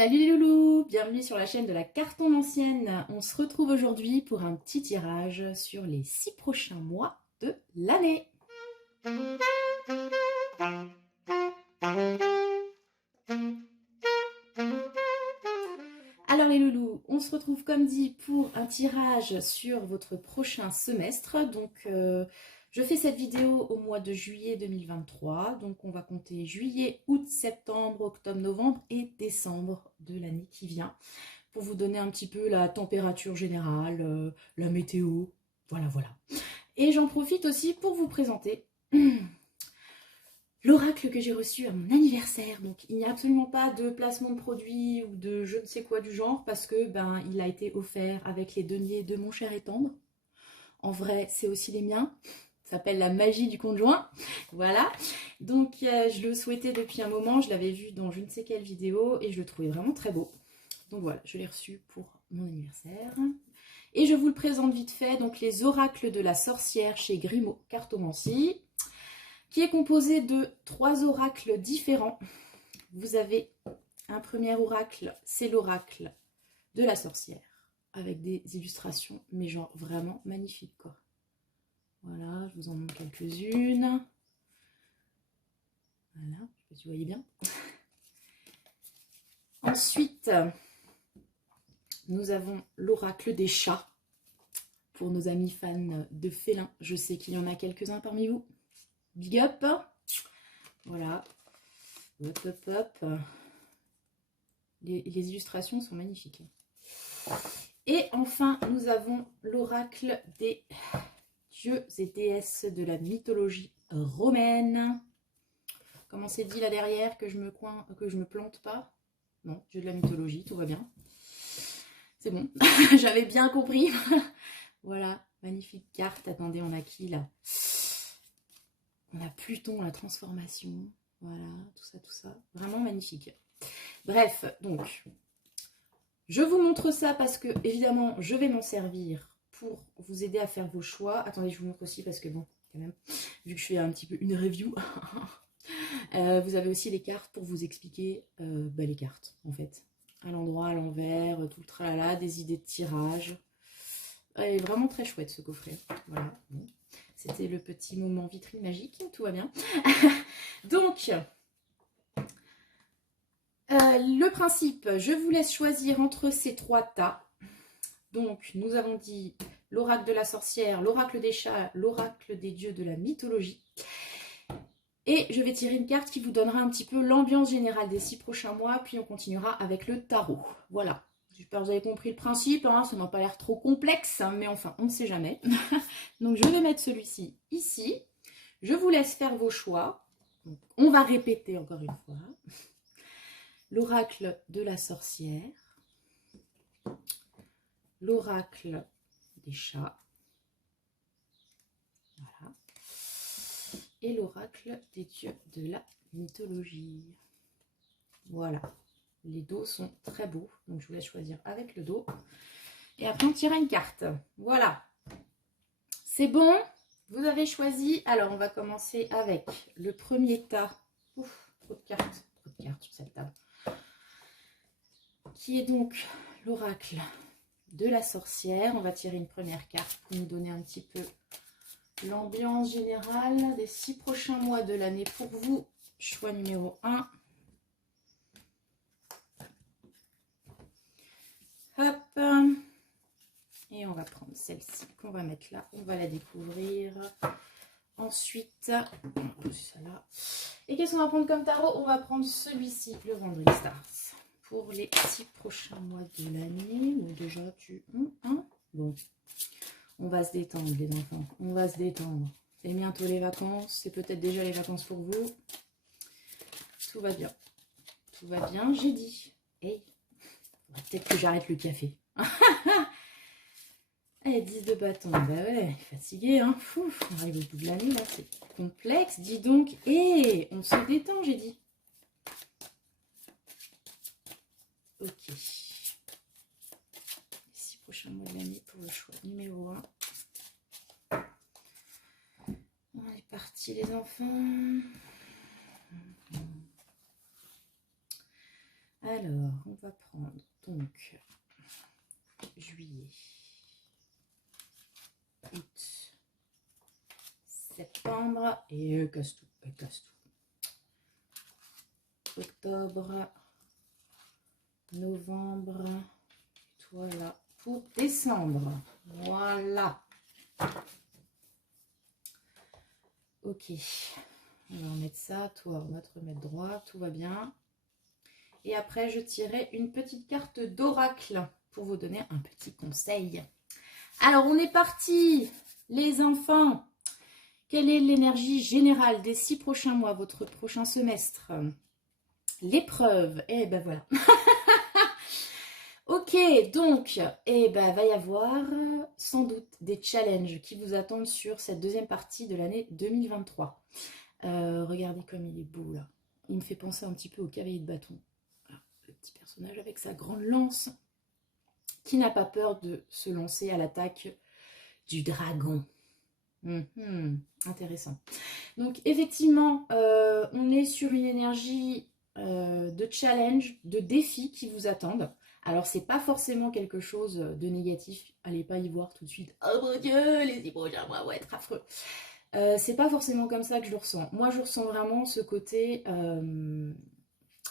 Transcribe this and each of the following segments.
Salut les loulous, bienvenue sur la chaîne de la cartomancienne. On se retrouve aujourd'hui pour un petit tirage sur les 6 prochains mois de l'année. Alors les loulous, on se retrouve comme dit pour un tirage sur votre prochain semestre. Donc je fais cette vidéo au mois de juillet 2023. Donc on va compter juillet, août, septembre, octobre, novembre et décembre de l'année qui vient. Pour vous donner un petit peu la température générale, la météo, voilà. Et j'en profite aussi pour vous présenter l'oracle que j'ai reçu à mon anniversaire. Donc il n'y a absolument pas de placement de produit ou de je ne sais quoi du genre parce que il a été offert avec les deniers de mon cher et tendre. En vrai, c'est aussi les miens. Ça s'appelle la magie du conjoint. Voilà. Donc je le souhaitais depuis un moment. Je l'avais vu dans je ne sais quelle vidéo et je le trouvais vraiment très beau. Donc voilà, je l'ai reçu pour mon anniversaire. Et je vous le présente vite fait. Donc les oracles de la sorcière chez Grimaud Cartomancie, qui est composé de 3 oracles différents. Vous avez un premier oracle, c'est l'oracle de la sorcière, avec des illustrations, mais genre vraiment magnifiques quoi. Voilà, je vous en montre quelques-unes. Voilà, je sais pas si vous voyez bien. Ensuite, nous avons l'oracle des chats. Pour nos amis fans de félins, je sais qu'il y en a quelques-uns parmi vous. Big up. Voilà. Hop. Les illustrations sont magnifiques. Et enfin, nous avons l'oracle des dieux et déesses de la mythologie romaine. Comment c'est dit là derrière, que je me plante pas? Non, dieu de la mythologie, tout va bien. C'est bon, j'avais bien compris. Voilà, magnifique carte. Attendez, on a qui là? On a Pluton, la transformation. Voilà, tout ça. Vraiment magnifique. Bref, donc, je vous montre ça parce que, évidemment, je vais m'en servir pour vous aider à faire vos choix. Attendez, je vous montre aussi parce que, bon, quand même, vu que je fais un petit peu une review, vous avez aussi les cartes pour vous expliquer les cartes, en fait. À l'endroit, à l'envers, tout le tralala, des idées de tirage. Elle est vraiment très chouette ce coffret. Voilà. Bon. C'était le petit moment vitrine magique. Tout va bien. Donc, le principe, je vous laisse choisir entre ces 3 tas. Donc, nous avons dit l'oracle de la sorcière, l'oracle des chats, l'oracle des dieux de la mythologie. Et je vais tirer une carte qui vous donnera un petit peu l'ambiance générale des 6 prochains mois. Puis on continuera avec le tarot. Voilà. J'espère que vous avez compris le principe, hein, ça n'a pas l'air trop complexe, hein, mais enfin, on ne sait jamais. Donc je vais mettre celui-ci ici. Je vous laisse faire vos choix. Donc, on va répéter encore une fois. L'oracle de la sorcière, l'oracle des chats, voilà, et l'oracle des dieux de la mythologie. Voilà. Les dos sont très beaux, donc je vous laisse choisir avec le dos. Et après, on tire une carte. Voilà. C'est bon, vous avez choisi. Alors, on va commencer avec le premier tas. Ouf, trop de cartes sur cette table. Qui est donc l'oracle de la sorcière. On va tirer une première carte pour nous donner un petit peu l'ambiance générale des 6 prochains mois de l'année pour vous. Choix numéro 1. Hop. Et on va prendre celle-ci qu'on va mettre là. On va la découvrir. Ensuite, on va poser ça là. Et qu'est-ce qu'on va prendre comme tarot? On va prendre celui-ci, le Wandering Stars. Pour les 6 prochains mois de l'année. Bon, déjà, bon, on va se détendre, les enfants. On va se détendre. C'est bientôt les vacances. C'est peut-être déjà les vacances pour vous. Tout va bien. Tout va bien, j'ai dit. Hey, peut-être que j'arrête le café. Allez, 10 de bâton. Bah ouais, fatigué, hein. Fou, on arrive au bout de l'année, là. C'est complexe. Dis donc. Et on se détend, j'ai dit. Ok. Les 6 prochains mois de l'année pour le choix numéro 1. On est parti, les enfants. Alors, on va prendre donc juillet, août, septembre et casse tout, octobre, novembre, toi là pour décembre. Voilà. Ok, on va remettre ça, toi on va te remettre droit, tout va bien. Et après je tirerai une petite carte d'oracle pour vous donner un petit conseil. Alors on est parti les enfants. Quelle est l'énergie générale des 6 prochains mois, votre prochain semestre? L'épreuve, et ben voilà. Ok, donc, va y avoir sans doute des challenges qui vous attendent sur cette deuxième partie de l'année 2023. Regardez comme il est beau là. Il me fait penser un petit peu au cavalier de bâton. Voilà, le petit personnage avec sa grande lance qui n'a pas peur de se lancer à l'attaque du dragon. Intéressant. Donc effectivement, on est sur une énergie de challenge, de défis qui vous attendent. Alors c'est pas forcément quelque chose de négatif, allez pas y voir tout de suite. Oh mon Dieu, les 6 prochains mois vont être affreux. C'est pas forcément comme ça que je le ressens. Moi je ressens vraiment ce côté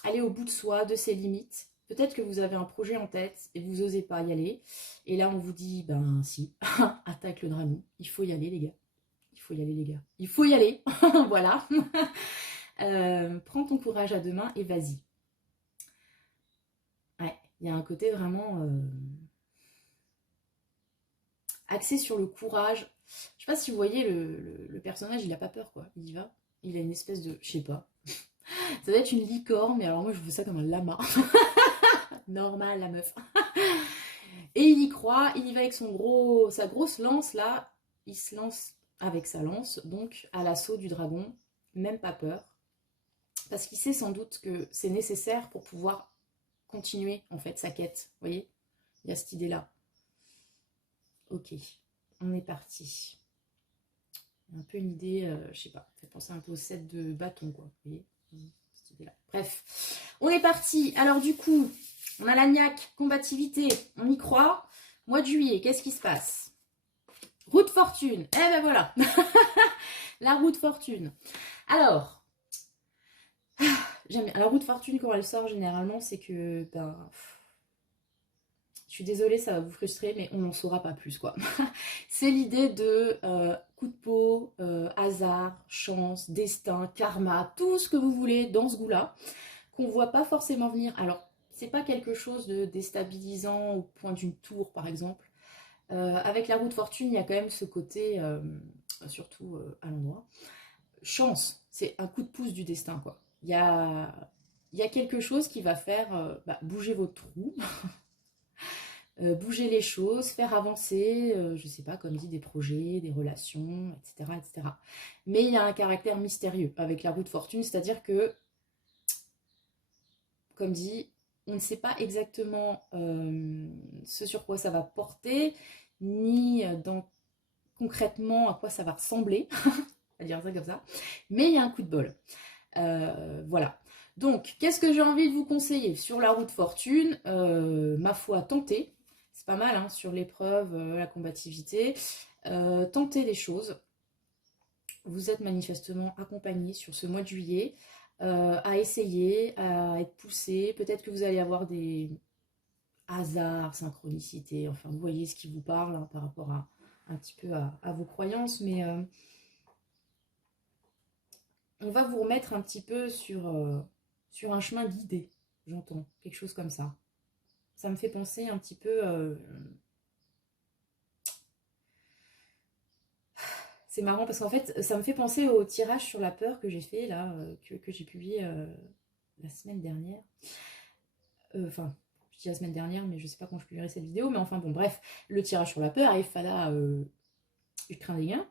aller au bout de soi, de ses limites. Peut-être que vous avez un projet en tête et vous osez pas y aller. Et là on vous dit, ben si, attaque le dragon, il faut y aller les gars. Il faut y aller les gars. Il faut y aller, voilà. Prends ton courage à deux mains et vas-y. Ouais, il y a un côté vraiment axé sur le courage. Je sais pas si vous voyez le personnage, il a pas peur quoi. Il y va. Il a une espèce de, je sais pas. Ça doit être une licorne, mais alors moi je veux ça comme un lama. Normal la meuf. Et il y croit, il y va avec sa grosse lance là. Il se lance avec sa lance, donc à l'assaut du dragon. Même pas peur. Parce qu'il sait sans doute que c'est nécessaire pour pouvoir continuer en fait sa quête. Vous voyez, il y a cette idée là. Ok, on est parti. Un peu une idée, je sais pas, ça fait penser un peu au set de bâton quoi. Vous voyez, cette idée là. Bref, on est parti. Alors du coup, on a la niaque, combativité, on y croit. Mois de juillet, qu'est-ce qui se passe? Roue de fortune. Eh ben voilà, la roue de fortune. Alors. La roue de fortune, quand elle sort, généralement, c'est que, je suis désolée, ça va vous frustrer, mais on n'en saura pas plus, quoi. C'est l'idée de coup de peau, hasard, chance, destin, karma, tout ce que vous voulez dans ce goût-là, qu'on ne voit pas forcément venir. Alors, c'est pas quelque chose de déstabilisant au point d'une tour, par exemple. Avec la roue de fortune, il y a quand même ce côté, surtout à l'endroit, chance, c'est un coup de pouce du destin, quoi. Il y a quelque chose qui va faire bouger votre trou, bouger les choses, faire avancer, je sais pas, comme dit, des projets, des relations, etc., etc. Mais il y a un caractère mystérieux avec la roue de fortune, c'est-à-dire que, comme dit, on ne sait pas exactement ce sur quoi ça va porter, ni concrètement à quoi ça va ressembler, on va dire ça comme ça, mais il y a un coup de bol. Voilà. Donc, qu'est-ce que j'ai envie de vous conseiller sur la roue de fortune? Ma foi, tentez. C'est pas mal, hein, sur l'épreuve, la combativité. Tentez les choses. Vous êtes manifestement accompagné sur ce mois de juillet à essayer, à être poussé. Peut-être que vous allez avoir des hasards, synchronicités. Enfin, vous voyez ce qui vous parle hein, par rapport à un petit peu à vos croyances, mais on va vous remettre un petit peu sur un chemin guidé, j'entends, quelque chose comme ça. Ça me fait penser un petit peu... C'est marrant parce qu'en fait, ça me fait penser au tirage sur la peur que j'ai fait, là, que j'ai publié la semaine dernière. Enfin, je dis la semaine dernière, mais je sais pas quand je publierai cette vidéo, mais enfin bon, bref, le tirage sur la peur, il fallait ukrainien,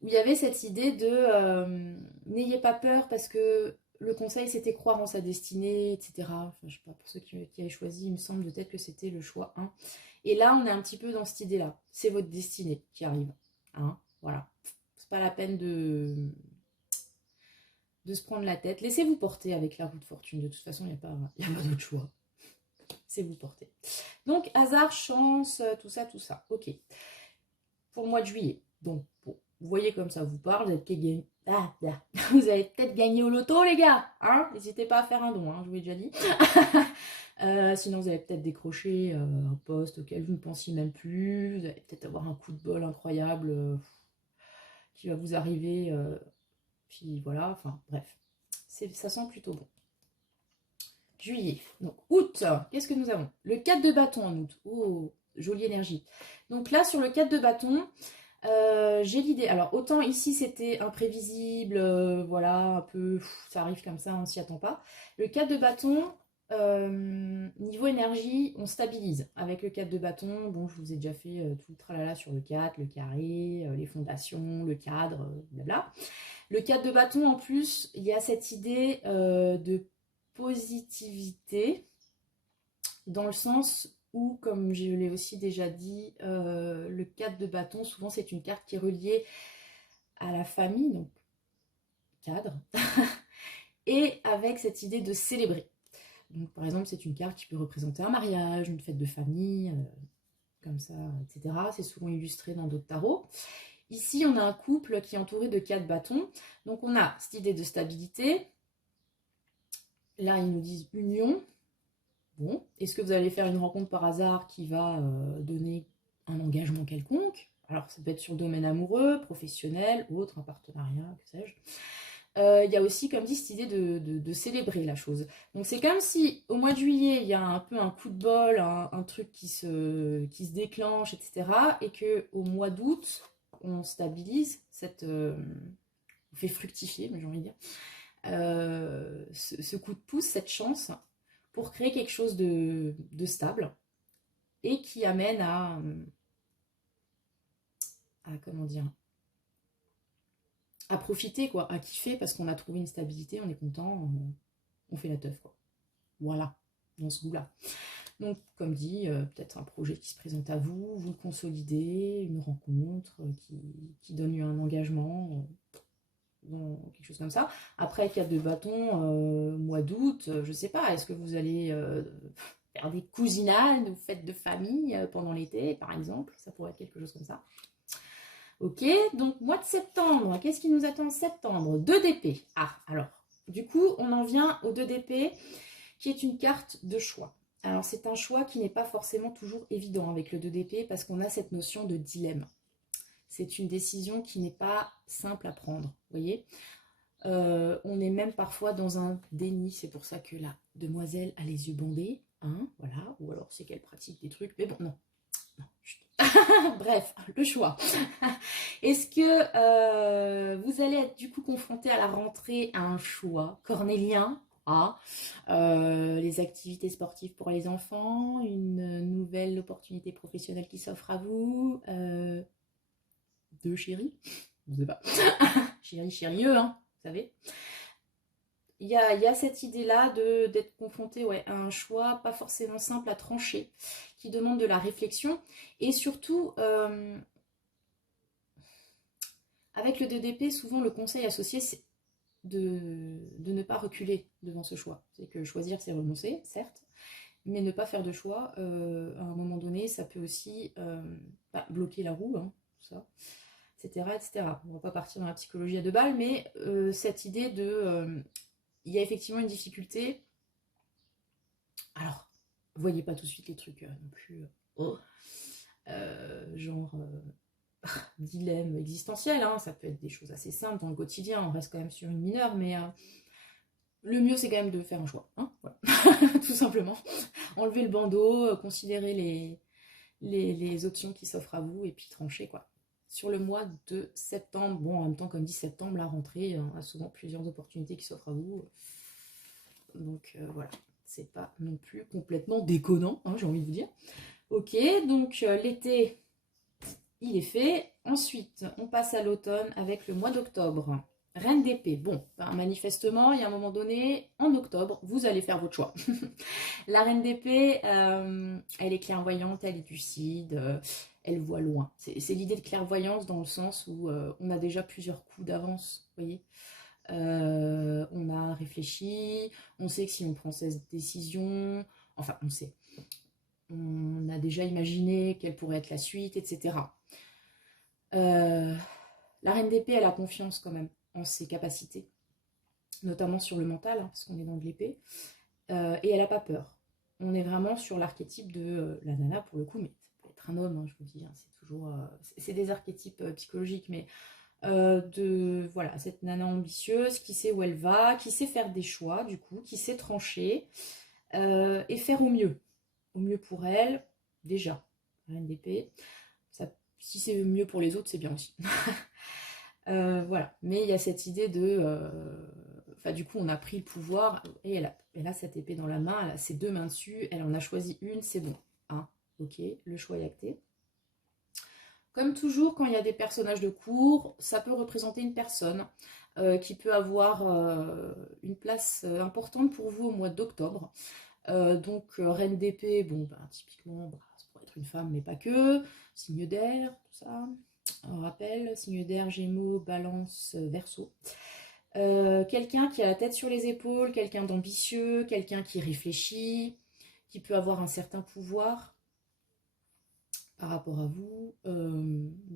où il y avait cette idée de n'ayez pas peur parce que le conseil c'était croire en sa destinée, etc. Enfin, je sais pas, pour ceux qui avaient choisi, il me semble peut-être que c'était le choix 1. Et là, on est un petit peu dans cette idée-là. C'est votre destinée qui arrive. Hein, voilà. C'est pas la peine de se prendre la tête. Laissez-vous porter avec la roue de fortune. De toute façon, il n'y a pas d'autre choix. c'est vous porter. Donc, hasard, chance, tout ça, tout ça. Ok. Pour le mois de juillet. Donc, bon, vous voyez comme ça vous parle, vous avez peut-être gagné. Vous avez peut-être gagné au loto, les gars. Hein, n'hésitez pas à faire un don, hein, je vous l'ai déjà dit. Sinon, vous allez peut-être décrocher un poste auquel vous ne pensiez même plus. Vous allez peut-être avoir un coup de bol incroyable qui va vous arriver. Puis voilà, enfin bref. Ça sent plutôt bon. Juillet. Donc août, qu'est-ce que nous avons? Le 4 de bâton en août. Oh, jolie énergie. Donc là, sur le 4 de bâton, j'ai l'idée. Alors autant ici c'était imprévisible, voilà, un peu, ça arrive comme ça, on s'y attend pas. Le 4 de bâton, niveau énergie, on stabilise. Avec le 4 de bâton, bon, je vous ai déjà fait tout le tralala sur le 4, le carré, les fondations, le cadre, blabla. Le 4 de bâton, en plus, il y a cette idée de positivité, dans le sens où, comme je l'ai aussi déjà dit, le 4 de bâton, souvent c'est une carte qui est reliée à la famille, donc cadre, et avec cette idée de célébrer. Donc par exemple, c'est une carte qui peut représenter un mariage, une fête de famille, comme ça, etc. C'est souvent illustré dans d'autres tarots. Ici, on a un couple qui est entouré de 4 bâtons. Donc on a cette idée de stabilité. Là, ils nous disent union. Bon, est-ce que vous allez faire une rencontre par hasard qui va donner un engagement quelconque? Alors, ça peut être sur le domaine amoureux, professionnel, ou autre, un partenariat, que sais-je. Il y a aussi, comme dit, cette idée de célébrer la chose. Donc, c'est comme si, au mois de juillet, il y a un peu un coup de bol, un truc qui se déclenche, etc. Et qu'au mois d'août, on stabilise on fait fructifier, mais j'ai envie de dire, ce coup de pouce, cette chance, pour créer quelque chose de stable et qui amène à comment dire, à profiter, quoi, à kiffer parce qu'on a trouvé une stabilité, on est content, on fait la teuf, quoi. Voilà, dans ce goût-là. Donc, comme dit, peut-être un projet qui se présente à vous, vous le consolidez, une rencontre qui donne un engagement, quelque chose comme ça. Après, 4 de bâton, mois d'août, je sais pas, est-ce que vous allez faire des cousinades ou fêtes de famille pendant l'été, par exemple? Ça pourrait être quelque chose comme ça. Ok, donc mois de septembre, qu'est-ce qui nous attend en septembre? 2 d'épée. Ah, alors, du coup, on en vient au 2 d'épée, qui est une carte de choix. Alors, c'est un choix qui n'est pas forcément toujours évident avec le 2 d'épée, parce qu'on a cette notion de dilemme. C'est une décision qui n'est pas simple à prendre, vous voyez. On est même parfois dans un déni, c'est pour ça que la demoiselle a les yeux bandés, hein, voilà, ou alors c'est qu'elle pratique des trucs, mais bon, non. Bref, le choix. Est-ce que vous allez être du coup confronté à la rentrée à un choix cornélien? Les activités sportives pour les enfants, une nouvelle opportunité professionnelle qui s'offre à vous, deux chéris, je sais pas, chéri, chérieux, hein, vous savez. Il y a cette idée-là d'être confronté à un choix pas forcément simple à trancher, qui demande de la réflexion, et surtout, avec le 2 d'épée, souvent le conseil associé, c'est de ne pas reculer devant ce choix. C'est que choisir, c'est renoncer, certes, mais ne pas faire de choix, à un moment donné, ça peut aussi bloquer la roue, hein, tout ça, etc., etc. On va pas partir dans la psychologie à 2 balles, mais cette idée de... il y a effectivement une difficulté. Alors, vous voyez pas tout de suite les trucs non plus, genre dilemme existentiel, hein, ça peut être des choses assez simples dans le quotidien, on reste quand même sur une mineure, mais le mieux c'est quand même de faire un choix, hein, voilà. Tout simplement. Enlever le bandeau, considérer les options qui s'offrent à vous et puis trancher, quoi. Sur le mois de septembre, bon, en même temps, comme dit septembre, la rentrée, on a souvent plusieurs opportunités qui s'offrent à vous. Donc voilà, c'est pas non plus complètement déconnant, hein, j'ai envie de vous dire. Ok, donc l'été, il est fait. Ensuite, on passe à l'automne avec le mois d'octobre. Reine d'épée. Bon, ben, manifestement, il y a un moment donné, en octobre, vous allez faire votre choix. La reine d'épée, elle est clairvoyante, elle est lucide, elle voit loin. C'est l'idée de clairvoyance dans le sens où on a déjà plusieurs coups d'avance, vous voyez. On a réfléchi, on sait que si on prend cette décision, Enfin, on sait. On a déjà imaginé quelle pourrait être la suite, etc. La reine d'épée, elle a confiance quand même en ses capacités, notamment sur le mental, hein, parce qu'on est dans de l'épée. Et elle n'a pas peur. On est vraiment sur l'archétype de la nana, pour le coup, mais ça peut être un homme, hein, je vous dis, hein, c'est toujours... c'est des archétypes psychologiques, mais de voilà, cette nana ambitieuse qui sait où elle va, qui sait faire des choix, du coup, qui sait trancher, et faire au mieux pour elle, déjà, reine d'épée. Si c'est mieux pour les autres, c'est bien aussi. Voilà, mais il y a cette idée de... Enfin, du coup, on a pris le pouvoir, et elle a cette épée dans la main, elle a ses deux mains dessus, elle en a choisi une, c'est bon. Hein, ok, le choix est acté. Comme toujours, quand il y a des personnages de cours, ça peut représenter une personne qui peut avoir une place importante pour vous au mois d'octobre. Donc, reine d'épée, bon, bah, typiquement, bah, ça pourrait être une femme, mais pas que. Signe d'air, tout ça. On rappelle, signe d'air, Gémeaux, Balance, Verseau. Quelqu'un qui a la tête sur les épaules, quelqu'un d'ambitieux, quelqu'un qui réfléchit, qui peut avoir un certain pouvoir par rapport à vous.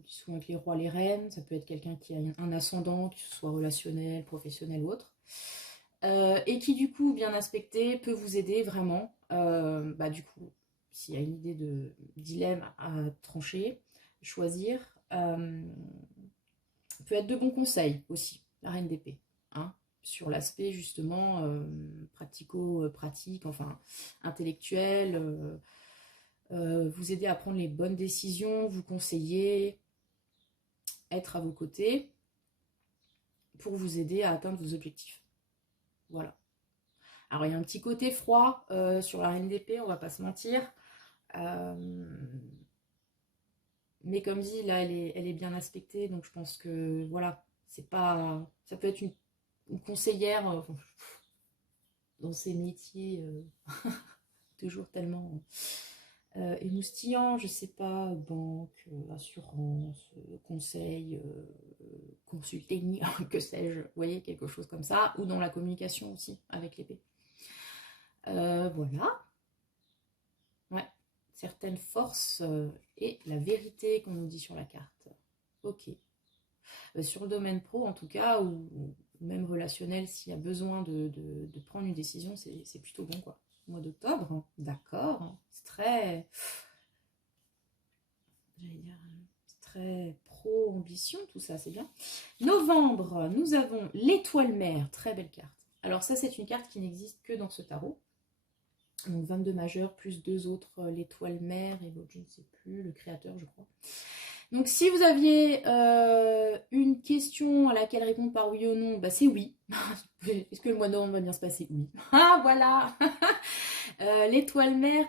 Souvent avec les rois, les reines, ça peut être quelqu'un qui a un ascendant, que ce soit relationnel, professionnel ou autre. Et qui du coup, bien aspecté, peut vous aider vraiment. Bah, du coup, s'il y a une idée de dilemme à trancher, choisir, peut être de bons conseils aussi, la reine d'épée, hein, sur l'aspect justement pratico-pratique, enfin intellectuel, vous aider à prendre les bonnes décisions, vous conseiller, être à vos côtés pour vous aider à atteindre vos objectifs. Voilà. Alors il y a un petit côté froid sur la reine d'épée, on va pas se mentir. Mais comme dit, là, elle est bien aspectée, donc je pense que voilà, c'est pas. Ça peut être une conseillère dans ces métiers toujours tellement émoustillants, je sais pas, banque, assurance, conseil, consulting, que sais-je, vous voyez, quelque chose comme ça, ou dans la communication aussi avec l'épée. Voilà. Ouais. Certaines forces et la vérité qu'on nous dit sur la carte. Ok. Sur le domaine pro, en tout cas, ou même relationnel, s'il y a besoin de prendre une décision, c'est plutôt bon, quoi. Mois d'octobre, d'accord. C'est très... J'allais dire... C'est très pro-ambition, tout ça, c'est bien. Novembre, nous avons l'étoile mère. Très belle carte. Alors ça, c'est une carte qui n'existe que dans ce tarot. Donc 22 majeurs plus deux autres, l'étoile mère et l'autre je ne sais plus, le créateur je crois. Donc si vous aviez une question à laquelle répondre par oui ou non, bah c'est oui. Est-ce que le mois de novembre va bien se passer? Oui. Ah voilà. L'étoile mère,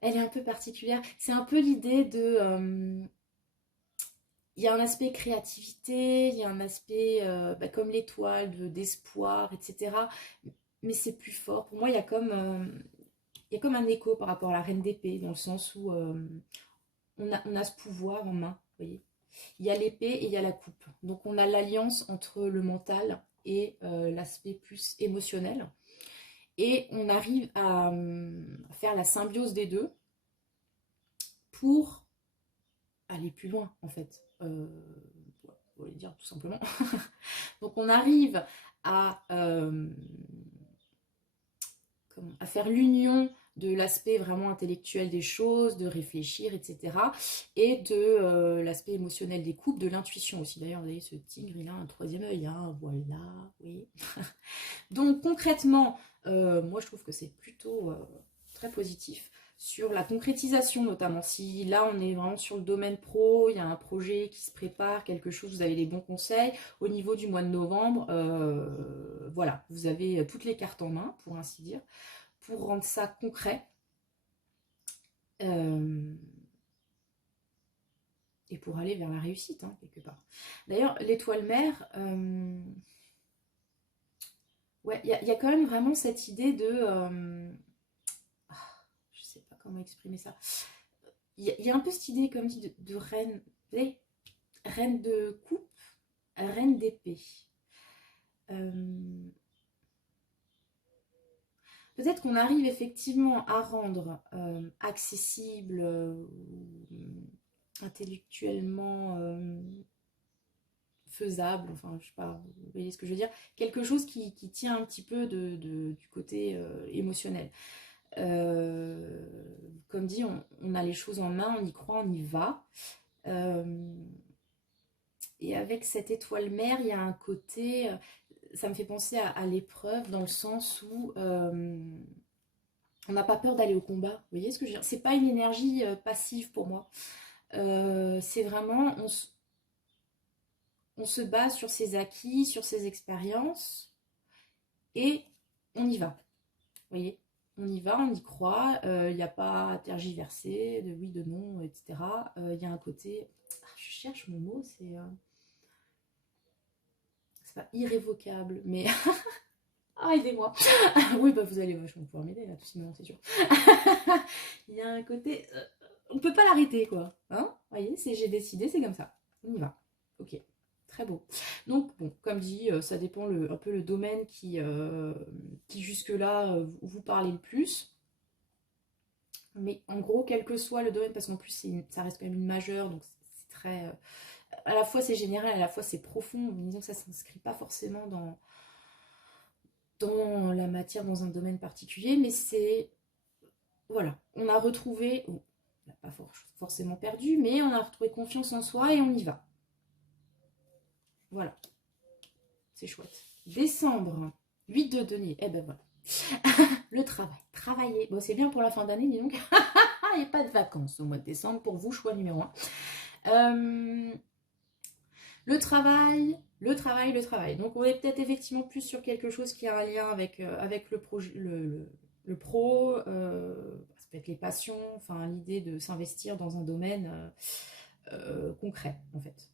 elle est un peu particulière. C'est un peu l'idée de... il y a un aspect créativité, il y a un aspect bah, comme l'étoile, d'espoir, etc. Mais c'est plus fort. Pour moi, il y a comme un écho par rapport à la reine d'épée, dans le sens où on a ce pouvoir en main, vous voyez. Il y a l'épée et il y a la coupe. Donc on a l'alliance entre le mental et l'aspect plus émotionnel. Et on arrive à faire la symbiose des deux pour aller plus loin, en fait. On va dire tout simplement. Donc on arrive à faire l'union de l'aspect vraiment intellectuel des choses, de réfléchir, etc. Et de l'aspect émotionnel des couples, de l'intuition aussi. D'ailleurs, vous voyez, ce tigre, il a un troisième œil, hein, voilà, oui. Donc concrètement, moi je trouve que c'est plutôt très positif sur la concrétisation notamment. Si là on est vraiment sur le domaine pro, il y a un projet qui se prépare, quelque chose, vous avez les bons conseils. Au niveau du mois de novembre, voilà, vous avez toutes les cartes en main, pour ainsi dire, pour rendre ça concret. Et pour aller vers la réussite, hein, quelque part. D'ailleurs, l'étoile mère, ouais, il y a quand même vraiment cette idée de... je sais pas comment exprimer ça. Il y a un peu cette idée, comme dit, de reine, vous savez, reine de coupe, reine d'épée. Peut-être qu'on arrive effectivement à rendre accessible, intellectuellement faisable, enfin je sais pas, vous voyez ce que je veux dire, quelque chose qui tient un petit peu du côté émotionnel. Comme dit, on a les choses en main, on y croit, on y va. Et avec cette étoile mère, il y a un côté, ça me fait penser à l'épreuve dans le sens où on n'a pas peur d'aller au combat. Vous voyez ce que je veux dire? C'est pas une énergie passive pour moi. C'est vraiment, on se base sur ses acquis, sur ses expériences et on y va. Vous voyez? On y va, on y croit, il n'y a pas à tergiverser, de oui, de non, etc. Il y a un côté, je cherche mon mot, c'est pas irrévocable, mais ah, aidez-moi. Oui, bah vous allez vachement pouvoir m'aider là, tout simplement, c'est sûr. Il y a un côté, on peut pas l'arrêter quoi. Hein, vous voyez, j'ai décidé, c'est comme ça. On y va. Ok, très beau. Donc bon, comme dit, ça dépend un peu le domaine qui jusque-là vous parlez le plus. Mais en gros, quel que soit le domaine, parce qu'en plus ça reste quand même une majeure, donc c'est très... à la fois c'est général, à la fois c'est profond. Disons que ça ne s'inscrit pas forcément dans la matière, dans un domaine particulier, mais c'est... Voilà, on a retrouvé... on n'a pas forcément perdu, mais on a retrouvé confiance en soi et on y va. Voilà, c'est chouette. Décembre, 8 de denier, eh ben voilà. Le travail, travailler. Bon, c'est bien pour la fin d'année, dis donc. Il n'y a pas de vacances au mois de décembre pour vous, choix numéro 1. Le travail, le travail, le travail. Donc on est peut-être effectivement plus sur quelque chose qui a un lien avec le projet, le pro, ça peut être les passions, enfin l'idée de s'investir dans un domaine concret en fait.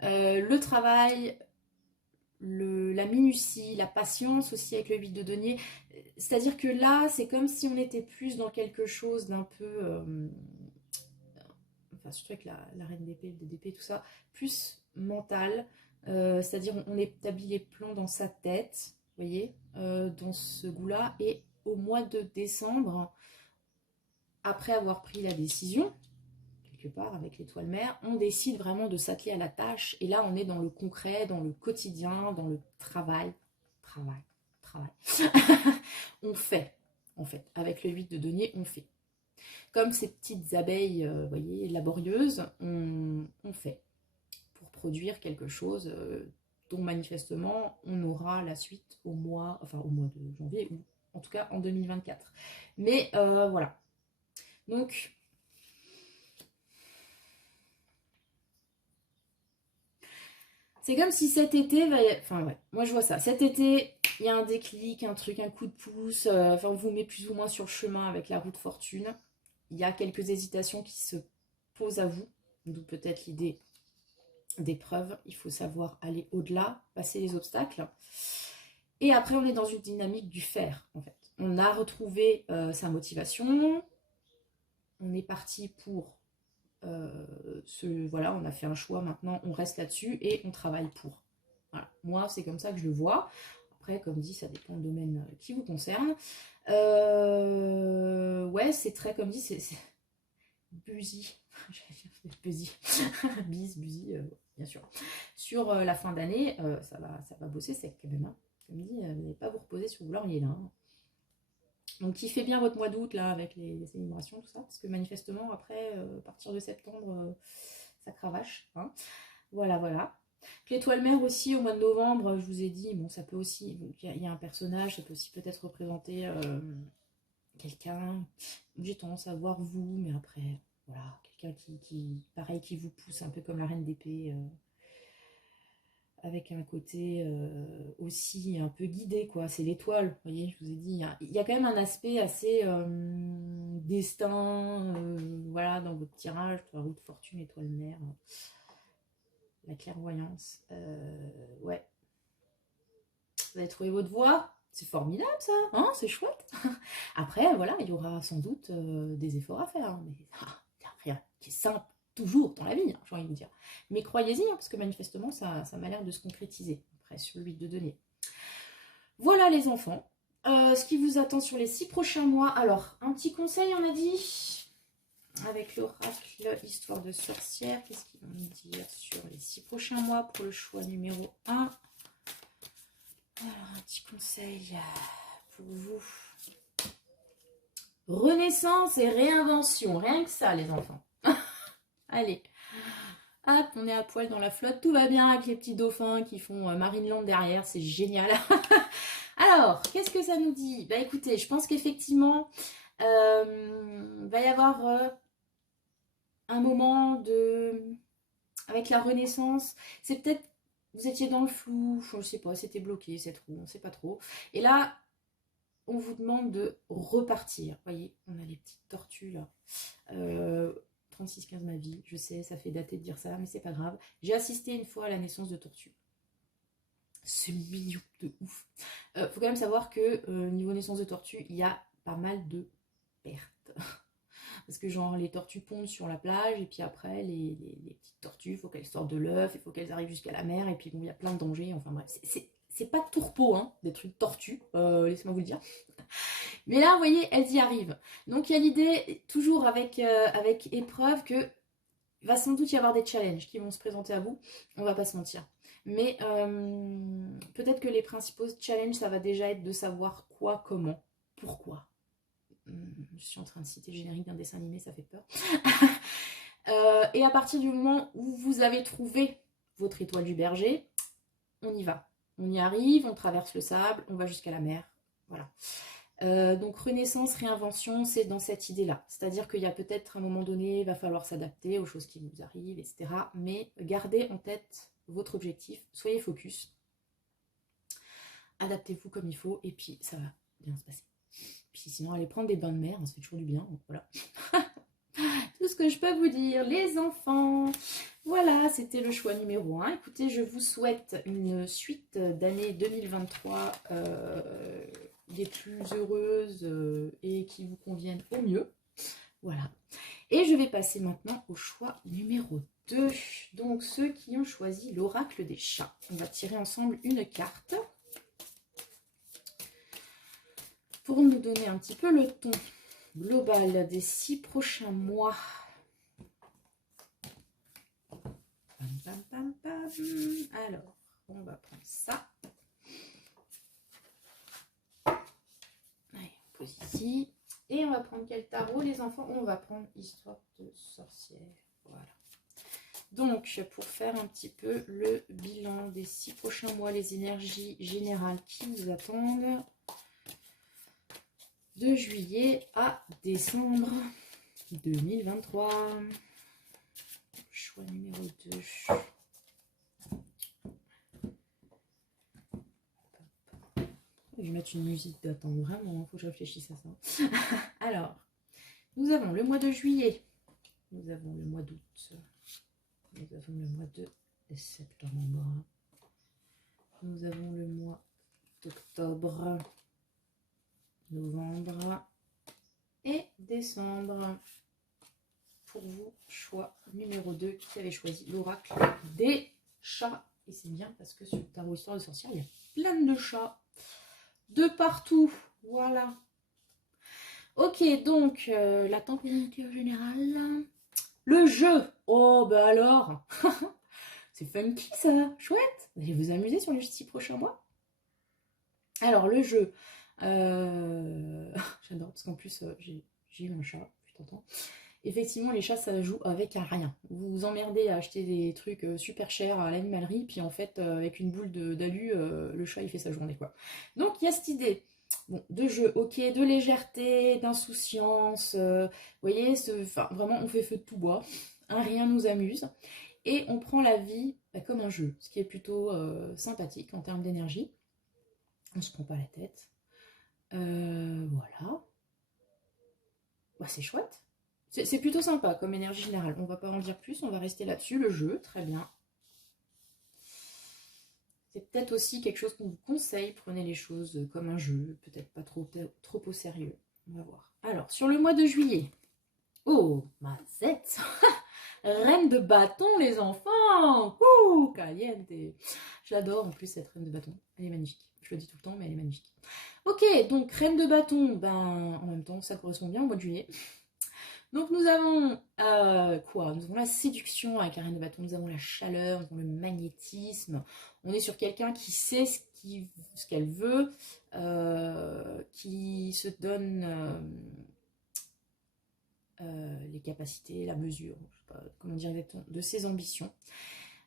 Le travail, la minutie, la patience aussi avec le 8 de denier. C'est-à-dire que là, c'est comme si on était plus dans quelque chose d'un peu... enfin, surtout avec la reine d'épée, le d'épée, tout ça, plus mental. C'est-à-dire on établit les plans dans sa tête, vous voyez, dans ce goût-là. Et au mois de décembre, après avoir pris la décision, quelque part avec l'étoile mère, on décide vraiment de s'atteler à la tâche. Et là, on est dans le concret, dans le quotidien, dans le travail. Travail. On fait, en fait. Avec le 8 de denier, on fait. Comme ces petites abeilles, vous voyez, laborieuses, on fait pour produire quelque chose dont manifestement on aura la suite au mois de janvier, ou en tout cas en 2024. Mais voilà. Donc, c'est comme si cet été, enfin ouais, moi je vois ça. Cet été, il y a un déclic, un truc, un coup de pouce. Enfin, on vous met plus ou moins sur le chemin avec la roue de fortune. Il y a quelques hésitations qui se posent à vous, d'où peut-être l'idée d'épreuve. Il faut savoir aller au-delà, passer les obstacles. Et après, on est dans une dynamique du faire, en fait. On a retrouvé sa motivation. On est parti pour voilà, on a fait un choix, maintenant on reste là-dessus et on travaille pour. Voilà. Moi, c'est comme ça que je le vois. Après, comme dit, ça dépend du domaine qui vous concerne. Ouais, c'est très, comme dit, c'est busy. Busy. Busy, bien sûr. Sur la fin d'année, ça va bosser sec quand même. Hein. Comme dit, vous n'allez pas vous reposer sur vos lauriers là. Hein. Donc kiffez bien votre mois d'août là avec les célébrations, tout ça, parce que manifestement après, à partir de septembre, ça cravache. Hein. Voilà, voilà. L'étoile mère aussi au mois de novembre, je vous ai dit, bon ça peut aussi, il y a un personnage, ça peut aussi peut-être représenter quelqu'un, j'ai tendance à voir vous, mais après, voilà, quelqu'un pareil, qui vous pousse un peu comme la reine d'épée. Avec un côté aussi un peu guidé, quoi. C'est l'étoile, vous voyez, je vous ai dit. Il y a quand même un aspect assez destin, voilà, dans votre tirage, la roue de fortune, étoile mère, la clairvoyance. Ouais. Vous avez trouvé votre voie. C'est formidable, ça, hein, c'est chouette. Après, voilà, il y aura sans doute des efforts à faire, mais il n'y a rien qui est simple. Toujours dans la vie, hein, j'ai envie de vous dire. Mais croyez-y, hein, parce que manifestement, ça m'a l'air de se concrétiser, après, sur le 8 de denier. Voilà les enfants. ce qui vous attend sur les 6 prochains mois. Alors, un petit conseil, on a dit, avec l'oracle Histoire de sorcière. Qu'est-ce qu'ils vont nous dire sur les 6 prochains mois pour le choix numéro 1? Alors, un petit conseil pour vous. Renaissance et réinvention, rien que ça, les enfants. Allez. Hop, on est à poil dans la flotte, tout va bien avec les petits dauphins qui font Marineland derrière, c'est génial. Alors, qu'est-ce que ça nous dit? Bah écoutez, je pense qu'effectivement, va y avoir un moment de... avec la Renaissance, c'est peut-être, vous étiez dans le flou, je sais pas, c'était bloqué, cette roue, on sait pas trop. Et là, on vous demande de repartir. Vous voyez, on a les petites tortues là. 36-15 ma vie, je sais, ça fait dater de dire ça, mais c'est pas grave. J'ai assisté une fois à la naissance de tortues. C'est mignon de ouf. Faut quand même savoir que niveau naissance de tortues, il y a pas mal de pertes. Parce que genre les tortues pondent sur la plage et puis après les petites tortues, il faut qu'elles sortent de l'œuf, il faut qu'elles arrivent jusqu'à la mer et puis bon, il y a plein de dangers. Enfin bref, c'est pas tourpeau hein, d'être une tortue, laissez-moi vous le dire. Mais là, vous voyez, elles y arrivent. Donc il y a l'idée, toujours avec épreuve, que va sans doute y avoir des challenges qui vont se présenter à vous. On va pas se mentir. Mais peut-être que les principaux challenges, ça va déjà être de savoir quoi, comment, pourquoi. Je suis en train de citer le générique d'un dessin animé, ça fait peur. Et à partir du moment où vous avez trouvé votre étoile du berger, on y va. On y arrive, on traverse le sable, on va jusqu'à la mer. Voilà. Donc renaissance, réinvention, c'est dans cette idée-là. C'est-à-dire qu'il y a peut-être un moment donné, il va falloir s'adapter aux choses qui vous arrivent, etc. Mais gardez en tête votre objectif, soyez focus. Adaptez-vous comme il faut et puis ça va bien se passer. Puis sinon, allez prendre des bains de mer, ça fait toujours du bien. Donc voilà. Tout ce que je peux vous dire, les enfants. Voilà, c'était le choix numéro 1. Écoutez, je vous souhaite une suite d'année 2023 des plus heureuses et qui vous conviennent au mieux. Voilà. Et je vais passer maintenant au choix numéro 2. Donc, ceux qui ont choisi l'oracle des chats. On va tirer ensemble une carte pour nous donner un petit peu le ton global des 6 prochains mois. Pam, pam, pam. Alors, on va prendre ça. Allez, on pose ici. Et on va prendre quel tarot, les enfants? On va prendre Histoire de sorcière. Voilà. Donc, pour faire un petit peu le bilan des 6 prochains mois, les énergies générales qui vous attendent. De juillet à décembre 2023. Choix numéro 2. Je vais mettre une musique d'attente, vraiment, il faut que je réfléchisse à ça. Alors, nous avons le mois de juillet, nous avons le mois d'août, nous avons le mois de septembre, nous avons le mois d'octobre, novembre et décembre. Pour vous, choix numéro 2, qui avait choisi l'oracle des chats. Et c'est bien parce que sur le tarot Histoire de sorcière, il y a plein de chats de partout. Voilà. Ok, donc la température générale. Le jeu. Oh, bah alors. C'est funky ça. Chouette. Vous allez vous amuser sur les 6 prochains mois. Alors, le jeu. J'adore parce qu'en plus, j'ai eu un chat, putain temps. Effectivement, les chats, ça joue avec un rien. Vous vous emmerdez à acheter des trucs super chers à l'animalerie, puis en fait, avec une boule d'alu, le chat, il fait sa journée, quoi. Donc, il y a cette idée bon, de jeu, ok, de légèreté, d'insouciance. Vous voyez, vraiment, on fait feu de tout bois. Un rien nous amuse. Et on prend la vie comme un jeu, ce qui est plutôt sympathique en termes d'énergie. On se prend pas la tête. Voilà. Bah, c'est chouette. C'est plutôt sympa comme énergie générale. On va pas en dire plus, on va rester là-dessus. Le jeu, très bien. C'est peut-être aussi quelque chose qu'on vous conseille. Prenez les choses comme un jeu, peut-être pas trop au sérieux. On va voir. Alors, sur le mois de juillet. Oh, Mazette. Reine de bâton, les enfants. Ouh, caliente. J'adore en plus cette reine de bâton. Elle est magnifique. Je le dis tout le temps, mais elle est magnifique. Ok, donc reine de bâton, ben en même temps, ça correspond bien au mois de juillet. Donc nous avons quoi? Nous avons la séduction avec la reine de bâton, nous avons la chaleur, nous avons le magnétisme. On est sur quelqu'un qui sait ce qu'elle veut, qui se donne les capacités, la mesure, je sais pas comment dire exactement, de ses ambitions.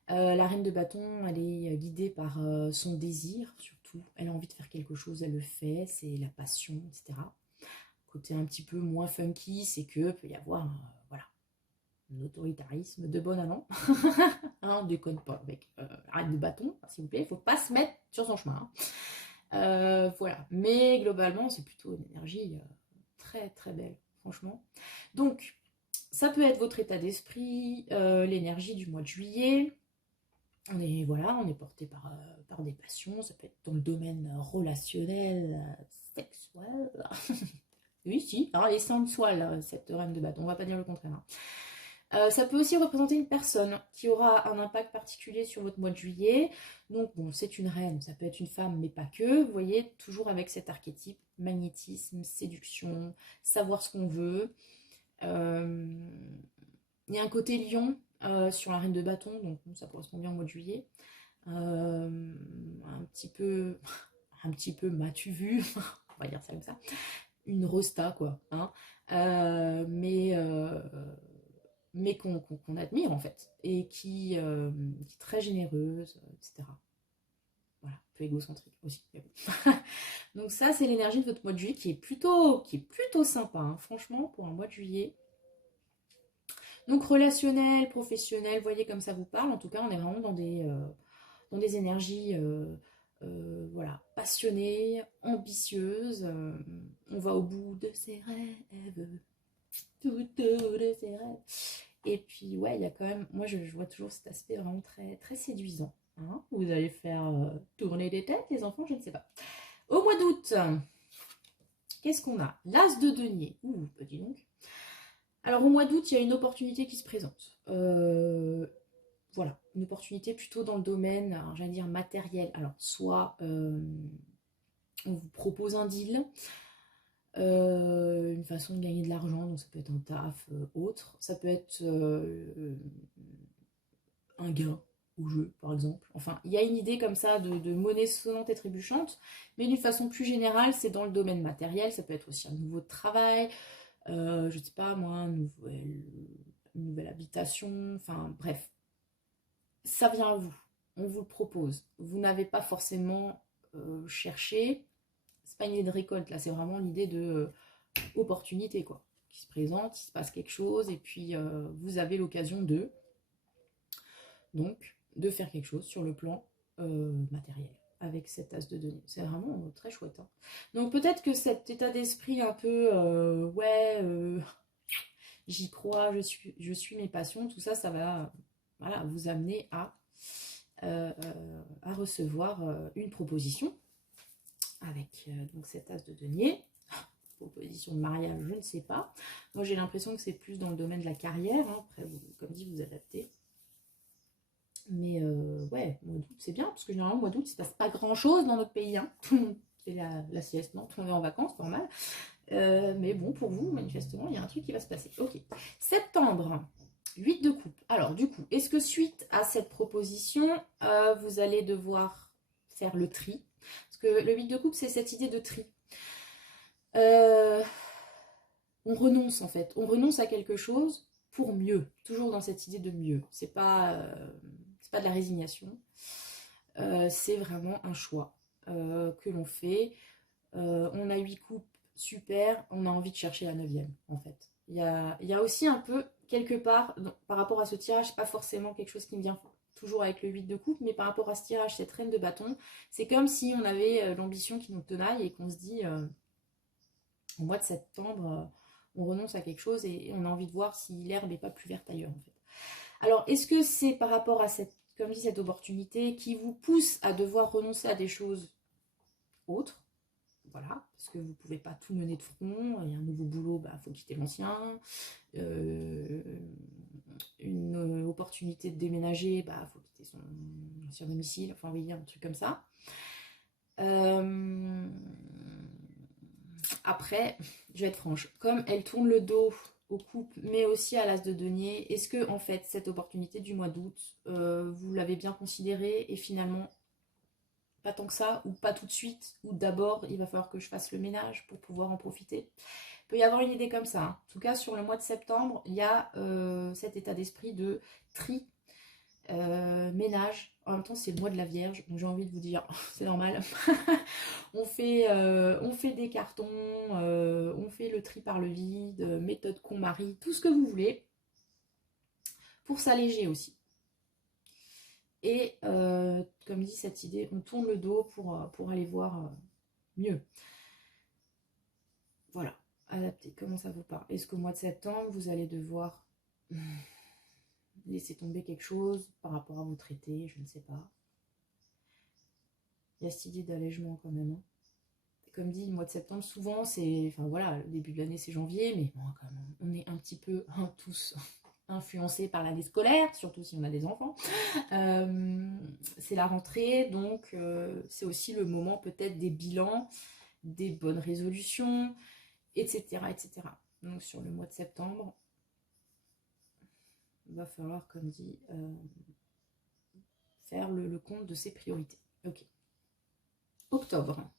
La reine de bâton, elle est guidée par son désir, surtout. Elle a envie de faire quelque chose, elle le fait, c'est la passion, etc. Côté un petit peu moins funky, c'est que peut y avoir voilà, un autoritarisme de bon allant. Hein, on ne déconne pas avec la reine de bâton, s'il vous plaît. Il ne faut pas se mettre sur son chemin. Voilà. Mais globalement, c'est plutôt une énergie très très belle, franchement. Donc, ça peut être votre état d'esprit, l'énergie du mois de juillet. On est, voilà, on est porté par des passions. Ça peut être dans le domaine relationnel, sexuel. Oui, si, hein, elle est sensuelle, cette reine de bâton, on va pas dire le contraire. Ça peut aussi représenter une personne qui aura un impact particulier sur votre mois de juillet. Donc, bon, c'est une reine, ça peut être une femme, mais pas que. Vous voyez, toujours avec cet archétype, magnétisme, séduction, savoir ce qu'on veut. Il y a un côté lion sur la reine de bâton, donc ça correspond bien au mois de juillet. Un petit peu, m'as-tu vu? On va dire ça comme ça. Une rosta, quoi. Hein. Mais qu'on admire, en fait. Et qui est très généreuse, etc. Voilà, un peu égocentrique aussi. Donc ça, c'est l'énergie de votre mois de juillet qui est plutôt sympa, hein, franchement, pour un mois de juillet. Donc relationnel, professionnel, voyez comme ça vous parle. En tout cas, on est vraiment dans des énergies voilà, passionnées, ambitieuses. On va au bout de ses rêves. Tout de ses rêves. Et puis, ouais, il y a quand même... Moi, je vois toujours cet aspect vraiment très, très séduisant. Hein, vous allez faire tourner des têtes, les enfants, je ne sais pas. Au mois d'août, qu'est-ce qu'on a? L'as de denier. Ouh, petit donc. Alors, au mois d'août, il y a une opportunité qui se présente. Voilà, une opportunité plutôt dans le domaine, j'allais dire matériel. Alors, soit on vous propose un deal, une façon de gagner de l'argent, donc ça peut être un taf, autre. Ça peut être un gain au jeu, par exemple. Enfin, il y a une idée comme ça de monnaie sonnante et trébuchante, mais d'une façon plus générale, c'est dans le domaine matériel. Ça peut être aussi un nouveau travail, je sais pas moi, une nouvelle habitation, enfin bref. Ça vient à vous, on vous le propose. Vous n'avez pas forcément cherché, c'est pas une idée de récolte, là, c'est vraiment l'idée de opportunité, quoi. Qui se présente, il se passe quelque chose, et puis vous avez l'occasion donc, de faire quelque chose sur le plan matériel avec cet as de denier. C'est vraiment très chouette. Hein. Donc peut-être que cet état d'esprit un peu j'y crois, je suis mes passions, tout ça, ça va voilà, vous amener à recevoir une proposition avec donc cet as de denier. Proposition de mariage, je ne sais pas. Moi, j'ai l'impression que c'est plus dans le domaine de la carrière. Hein. Après, vous, comme dit, vous adaptez. Mais ouais, mois d'août, c'est bien, parce que généralement, mois d'août, il ne se passe pas grand-chose dans notre pays. Hein. Tout le monde fait la sieste, non? Tout le monde est en vacances, normal. Mais bon, pour vous, manifestement, il y a un truc qui va se passer. Ok. Septembre, 8 de coupe. Alors, du coup, est-ce que suite à cette proposition, vous allez devoir faire le tri? Parce que le 8 de coupe, c'est cette idée de tri. On renonce, en fait. On renonce à quelque chose pour mieux. Toujours dans cette idée de mieux. C'est pas de la résignation. C'est vraiment un choix que l'on fait. On a 8 coupes, super. On a envie de chercher la 9e, en fait. Il y a aussi un peu, quelque part, par rapport à ce tirage, pas forcément quelque chose qui me vient toujours avec le 8 de coupe, mais par rapport à ce tirage, cette reine de bâton, c'est comme si on avait l'ambition qui nous tenaille et qu'on se dit, au mois de septembre, on renonce à quelque chose et on a envie de voir si l'herbe n'est pas plus verte ailleurs, en fait. Alors, est-ce que c'est par rapport à cette, comme je dis, cette opportunité qui vous pousse à devoir renoncer à des choses autres? Voilà, parce que vous ne pouvez pas tout mener de front, il y a un nouveau boulot, bah, faut quitter l'ancien, une opportunité de déménager, bah, faut quitter son ancien domicile, enfin, vous voyez, un truc comme ça. Après, je vais être franche, comme elle tourne le dos au couple, mais aussi à l'as de denier, est-ce que en fait cette opportunité du mois d'août, vous l'avez bien considérée et finalement pas tant que ça, ou pas tout de suite, ou d'abord il va falloir que je fasse le ménage pour pouvoir en profiter. Il peut y avoir une idée comme ça, hein. En tout cas sur le mois de septembre, il y a cet état d'esprit de tri, ménage. En même temps c'est le mois de la Vierge, donc j'ai envie de vous dire, c'est normal. On fait des cartons, on fait le tri par le vide, méthode KonMari, tout ce que vous voulez, pour s'alléger aussi. Et comme dit cette idée, on tourne le dos pour aller voir mieux. Voilà, adapter, comment ça vous parle? Est-ce qu'au mois de septembre, vous allez devoir laisser tomber quelque chose par rapport à vos traités? Je ne sais pas. Il y a cette idée d'allègement quand même, hein. Comme dit, le mois de septembre, souvent, c'est... Enfin voilà, le début de l'année, c'est janvier, mais bon, quand même, on est un petit peu tous influencés par l'année scolaire, surtout si on a des enfants. C'est la rentrée, donc c'est aussi le moment peut-être des bilans, des bonnes résolutions, etc., etc. Donc sur le mois de septembre, il va falloir, comme dit, faire le compte de ses priorités. Ok. Octobre.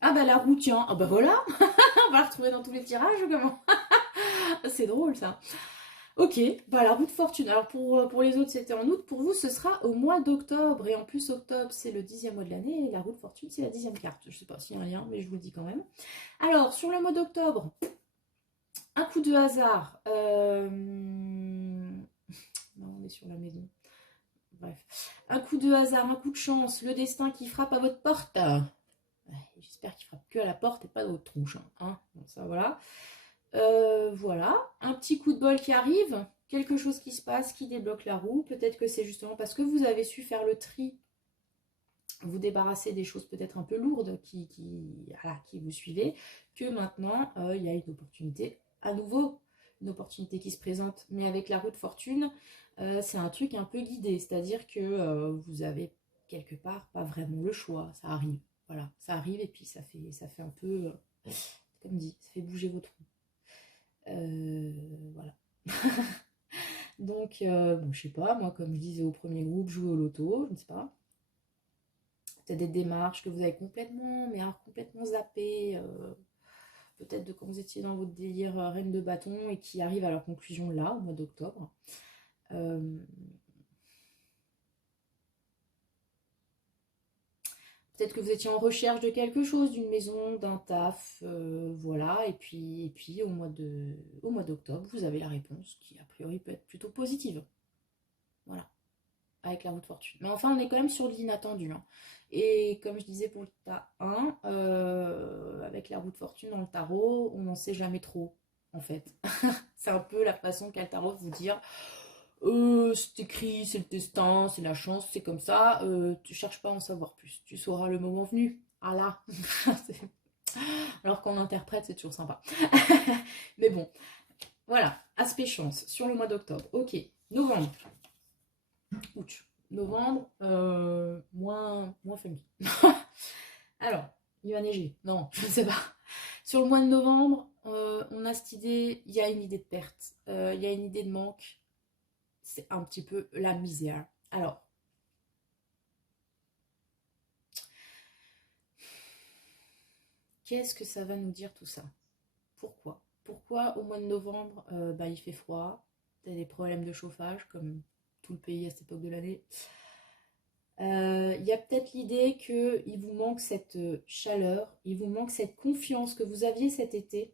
Ah bah la roue, tiens. Ah bah voilà. On va la retrouver dans tous les tirages ou comment? C'est drôle ça. Ok, bah la roue de fortune. Alors pour les autres c'était en août, pour vous ce sera au mois d'octobre. Et en plus octobre c'est le 10e mois de l'année et la roue de fortune c'est la 10e carte. Je sais pas s'il y a un lien mais je vous le dis quand même. Alors sur le mois d'octobre, un coup de hasard. Non, on est sur la maison. Bref. Un coup de hasard, un coup de chance, le destin qui frappe à votre porte. J'espère qu'il frappe que à la porte et pas dans votre tronche. Hein. Bon, ça voilà. Voilà, un petit coup de bol qui arrive, quelque chose qui se passe, qui débloque la roue. Peut-être que c'est justement parce que vous avez su faire le tri, vous débarrasser des choses peut-être un peu lourdes voilà, qui vous suivez, que maintenant il y a une opportunité à nouveau, une opportunité qui se présente. Mais avec la roue de fortune, c'est un truc un peu guidé, c'est-à-dire que vous avez quelque part pas vraiment le choix, ça arrive. Voilà, ça arrive et puis ça fait un peu, comme dit, ça fait bouger votre roue. Voilà. Donc, bon, je sais pas, moi, comme je disais au premier groupe, jouer au loto, je ne sais pas. Peut-être des démarches que vous avez complètement, mais alors complètement zappé. Peut-être de quand vous étiez dans votre délire reine de bâton et qui arrive à leur conclusion là, au mois d'octobre. Peut-être que vous étiez en recherche de quelque chose, d'une maison, d'un taf, voilà. Et puis au mois d'octobre, vous avez la réponse qui a priori peut être plutôt positive. Voilà, avec la roue de fortune. Mais enfin, on est quand même sur de l'inattendu, hein. Et comme je disais pour le tas 1, avec la roue de fortune dans le tarot, on n'en sait jamais trop, en fait. C'est un peu la façon qu'a le tarot de vous dire, c'est écrit, c'est le destin, c'est la chance, c'est comme ça, tu cherches pas à en savoir plus. Tu sauras le moment venu. Ah là. Alors qu'on interprète, c'est toujours sympa. Mais bon, voilà, aspect chance sur le mois d'octobre. Ok, novembre. Ouch. Novembre, moins funky. Alors, il va neiger. Non, je ne sais pas. Sur le mois de novembre, on a cette idée, il y a une idée de perte, il y a une idée de manque. C'est un petit peu la misère. Alors, qu'est-ce que ça va nous dire tout ça? Pourquoi? Pourquoi au mois de novembre, il fait froid, t'as des problèmes de chauffage, comme tout le pays à cette époque de l'année. Il y a peut-être l'idée qu'il vous manque cette chaleur, il vous manque cette confiance que vous aviez cet été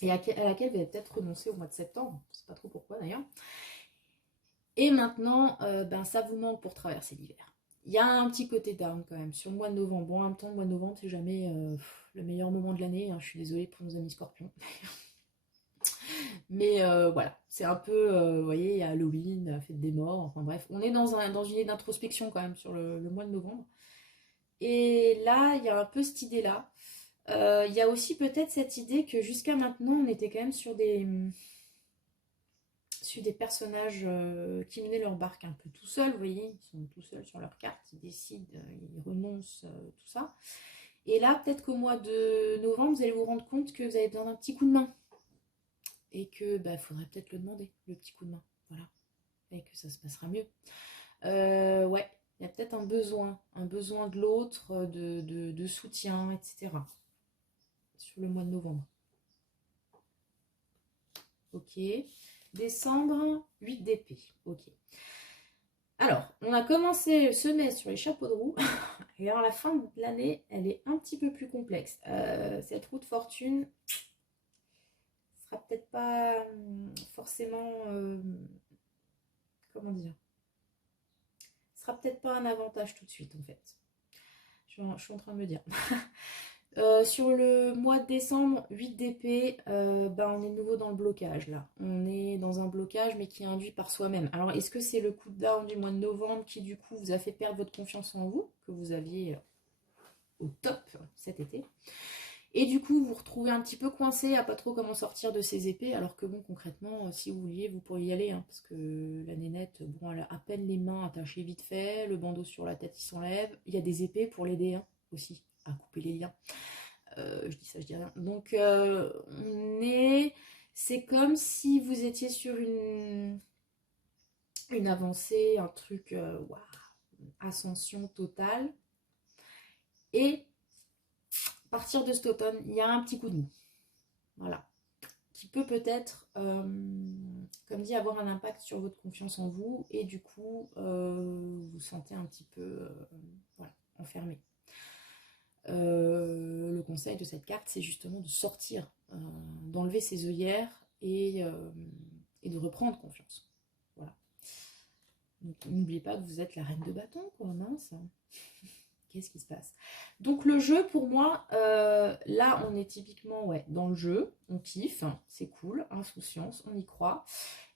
et à laquelle vous avez peut-être renoncé au mois de septembre, je ne sais pas trop pourquoi d'ailleurs. Et maintenant, ça vous manque pour traverser l'hiver. Il y a un petit côté down quand même sur le mois de novembre. Bon, en même temps, le mois de novembre, c'est jamais le meilleur moment de l'année, hein. Je suis désolée pour nos amis scorpions. Mais voilà, c'est un peu, vous voyez, il y a Halloween, la fête des morts, enfin bref, on est dans une idée d'introspection quand même sur le mois de novembre. Et là, il y a un peu cette idée-là. Il y a aussi peut-être cette idée que jusqu'à maintenant, on était quand même sur aperçu des personnages qui menaient leur barque un peu tout seuls, vous voyez, ils sont tout seuls sur leur carte, ils décident, ils renoncent, tout ça. Et là, peut-être qu'au mois de novembre, vous allez vous rendre compte que vous avez besoin d'un petit coup de main. Et que bah, faudrait peut-être le demander, le petit coup de main. Voilà. Et que ça se passera mieux. Ouais, il y a peut-être un besoin de l'autre, de soutien, etc. Sur le mois de novembre. Ok. Décembre, 8 d'épée. Ok. Alors, on a commencé le semestre sur les chapeaux de roue. Et alors, la fin de l'année, elle est un petit peu plus complexe. Cette roue de fortune sera peut-être pas forcément... comment dire, sera peut-être pas un avantage tout de suite en fait. Je suis en train de me dire. Sur le mois de décembre, 8 d'épée, ben on est de nouveau dans le blocage là. On est dans un blocage mais qui est induit par soi-même. Alors est-ce que c'est le coup de down du mois de novembre qui du coup vous a fait perdre votre confiance en vous, que vous aviez au top cet été? Et du coup, vous vous retrouvez un petit peu coincé à pas trop comment sortir de ces épées, alors que bon, concrètement, si vous vouliez, vous pourriez y aller, hein, parce que la nénette, bon, elle a à peine les mains attachées vite fait, le bandeau sur la tête, il s'enlève. Il y a des épées pour l'aider, hein, aussi, à couper les liens. Je dis ça, je dis rien. Donc, c'est comme si vous étiez sur une avancée, un truc, waouh, ascension totale. Et à partir de cet automne, il y a un petit coup de mou. Voilà. Qui peut peut-être, comme dit, avoir un impact sur votre confiance en vous et du coup, vous vous sentez un petit peu voilà, enfermé. Le conseil de cette carte, c'est justement de sortir, d'enlever ses œillères et de reprendre confiance. Voilà. Donc n'oubliez pas que vous êtes la reine de bâton, quoi, mince. Qu'est-ce qui se passe? Donc le jeu pour moi, là on est typiquement ouais, dans le jeu, on kiffe, c'est cool, insouciance, on y croit.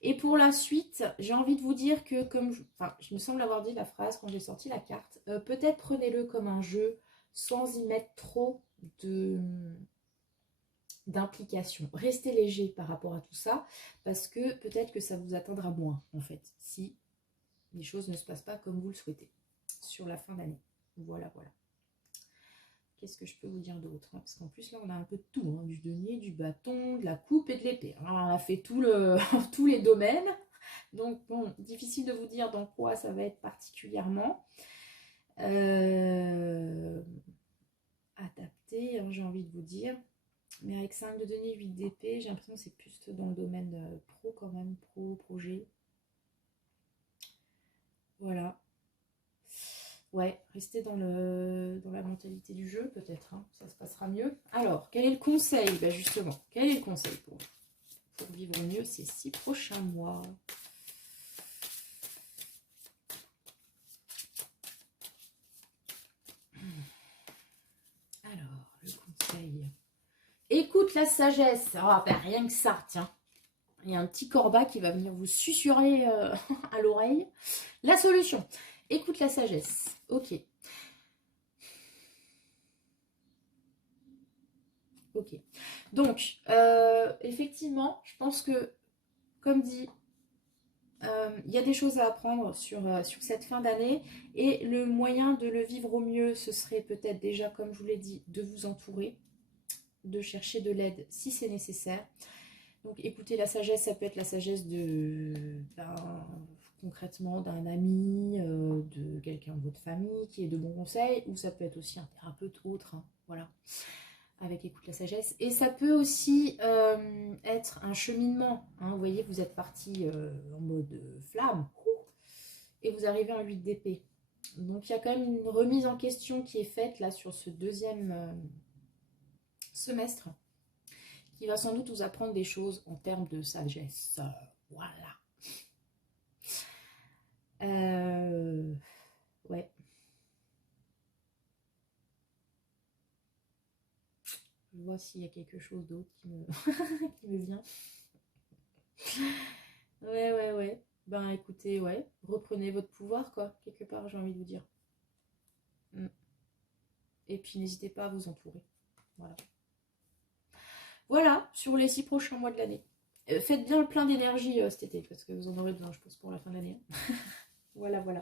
Et pour la suite, j'ai envie de vous dire que comme je me semble avoir dit la phrase quand j'ai sorti la carte, peut-être prenez-le comme un jeu sans y mettre trop d'implication. Restez léger par rapport à tout ça, parce que peut-être que ça vous atteindra moins en fait, si les choses ne se passent pas comme vous le souhaitez sur la fin d'année. Voilà, voilà. Qu'est-ce que je peux vous dire d'autre? Parce qu'en plus, là, on a un peu de tout. Hein, du denier, du bâton, de la coupe et de l'épée. On a fait tous les domaines. Donc, bon, difficile de vous dire dans quoi ça va être particulièrement adapté, hein, j'ai envie de vous dire. Mais avec 5 de denier, 8 d'épée, j'ai l'impression que c'est plus dans le domaine pro quand même, projet. Voilà. Ouais, restez dans la mentalité du jeu, peut-être, hein, ça se passera mieux. Alors, quel est le conseil? Ben justement, quel est le conseil pour vivre mieux ces 6 prochains mois? Alors, le conseil. Écoute la sagesse. Ah, ben rien que ça, tiens. Il y a un petit corbat qui va venir vous susurrer à l'oreille. La solution. Écoute la sagesse. Ok. Ok. Donc, effectivement, je pense que, comme dit, il y a des choses à apprendre sur cette fin d'année. Et le moyen de le vivre au mieux, ce serait peut-être déjà, comme je vous l'ai dit, de vous entourer, de chercher de l'aide si c'est nécessaire. Donc, écoutez la sagesse, ça peut être la sagesse concrètement d'un ami, de quelqu'un de votre famille qui est de bons conseils, ou ça peut être aussi un thérapeute autre, hein, voilà, avec écoute la sagesse. Et ça peut aussi être un cheminement, hein, vous voyez, vous êtes parti en mode flamme, et vous arrivez en 8 d'épée. Donc il y a quand même une remise en question qui est faite là sur ce deuxième semestre, qui va sans doute vous apprendre des choses en termes de sagesse. Voilà. Ouais. Je vois s'il y a quelque chose d'autre qui me vient. Ouais. Ben écoutez, ouais. Reprenez votre pouvoir, quoi. Quelque part, j'ai envie de vous dire. Et puis n'hésitez pas à vous entourer. Voilà. Voilà, sur les 6 prochains mois de l'année. Faites bien le plein d'énergie cet été, parce que vous en aurez besoin, je pense, pour la fin de l'année. Voilà, voilà.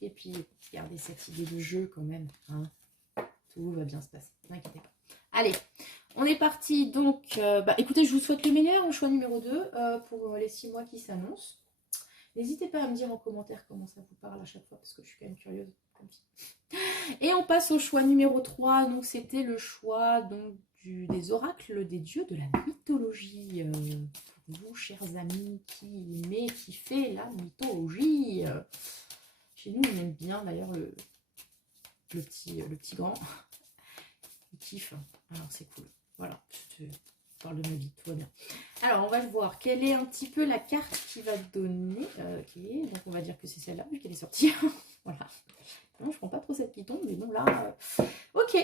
Et puis, gardez cette idée de jeu quand même. Hein. Tout va bien se passer, ne vous inquiétez pas. Allez, on est parti. Donc, écoutez, je vous souhaite le meilleur, le choix numéro 2 pour les 6 mois qui s'annoncent. N'hésitez pas à me dire en commentaire comment ça vous parle à chaque fois, parce que je suis quand même curieuse. Et on passe au choix numéro 3. Donc, c'était le choix donc, des oracles des dieux de la mythologie. Pour vous, chers amis, qui aimez, qui fait la mythologie. Chez nous, on aime bien d'ailleurs le petit grand. Il kiffe. Alors, c'est cool. Voilà, je parle de ma vie, tout va bien. Alors, on va le voir. Quelle est un petit peu la carte qui va donner ok, donc on va dire que c'est celle-là, vu qu'elle est sortie. Voilà. Non, je prends pas trop cette qui tombe, mais bon, là... ok.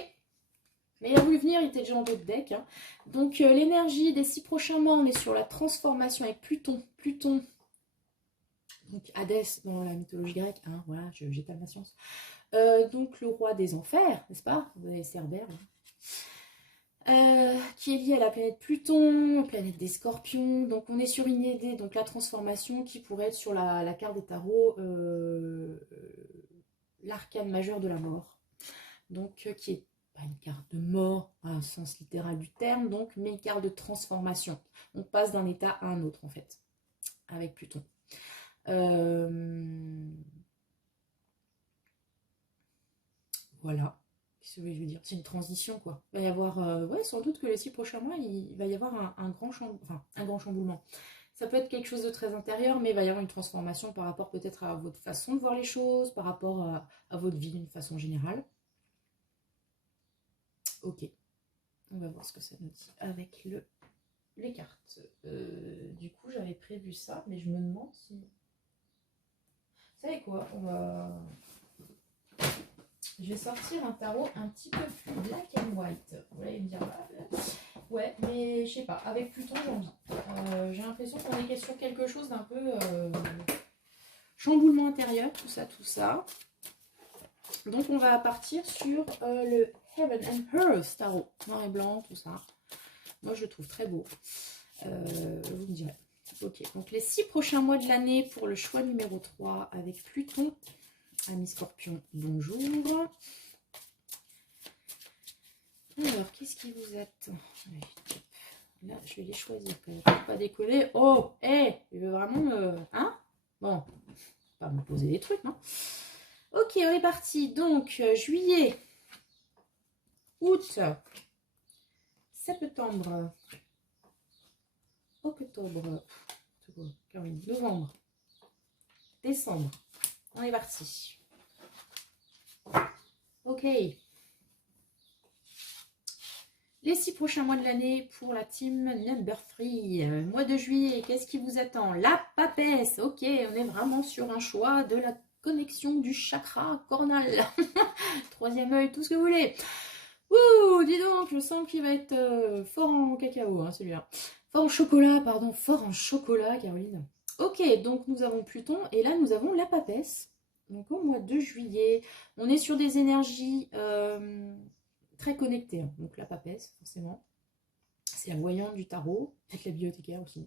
Mais il a voulu venir, il était déjà en d'autres decks. Hein. Donc, l'énergie des 6 prochains mois, on est sur la transformation avec Pluton. Pluton, donc Hadès dans la mythologie grecque. Hein, voilà, j'étale ma science. Donc, le roi des enfers, n'est-ce pas? Vous avez Cerbère. Qui est lié à la planète Pluton, planète des scorpions. Donc on est sur une idée, donc la transformation qui pourrait être sur la carte des tarots, l'arcane majeur de la mort. Donc qui est pas une carte de mort à un sens littéral du terme, donc, mais une carte de transformation. On passe d'un état à un autre en fait, avec Pluton. Voilà. Qu'est-ce que je veux dire? C'est une transition, quoi. Il va y avoir, ouais, sans doute que les 6 prochains mois, il va y avoir un grand chamboulement. Ça peut être quelque chose de très intérieur, mais il va y avoir une transformation par rapport peut-être à votre façon de voir les choses, par rapport à votre vie d'une façon générale. Ok. On va voir ce que ça nous dit avec les cartes. Du coup, j'avais prévu ça, mais je me demande si... Vous savez quoi? Je vais sortir un tarot un petit peu plus black and white. Vous allez me dire, ouais, mais je sais pas, avec Pluton, j'ai envie. J'ai l'impression qu'on est sur quelque chose d'un peu chamboulement intérieur, tout ça, tout ça. Donc, on va partir sur le Heaven and Earth tarot, noir et blanc, tout ça. Moi, je le trouve très beau. Vous me direz. Ok, donc les 6 prochains mois de l'année pour le choix numéro 3 avec Pluton. Ami Scorpion, bonjour. Alors, qu'est-ce qui vous attend? Là, je vais les choisir quand même. Faut pas décoller. Oh, hé, il veut vraiment me... Hein? Bon, pas me poser des trucs, non? Ok, on est parti. Donc, juillet, août, septembre, octobre, novembre, décembre. On est parti. Ok. Les 6 prochains mois de l'année pour la team number 3. Mois de juillet, qu'est-ce qui vous attend? La papesse. Ok, on est vraiment sur un choix de la connexion du chakra coronal. 3e œil, tout ce que vous voulez. Ouh, dis donc, je sens qu'il va être fort en cacao, hein, celui-là. Fort en chocolat, pardon, fort en chocolat, Caroline. Ok, donc nous avons Pluton et là nous avons la papesse. Donc au mois de juillet, on est sur des énergies très connectées. Hein. Donc la papesse, forcément. C'est la voyante du tarot, peut-être la bibliothécaire aussi.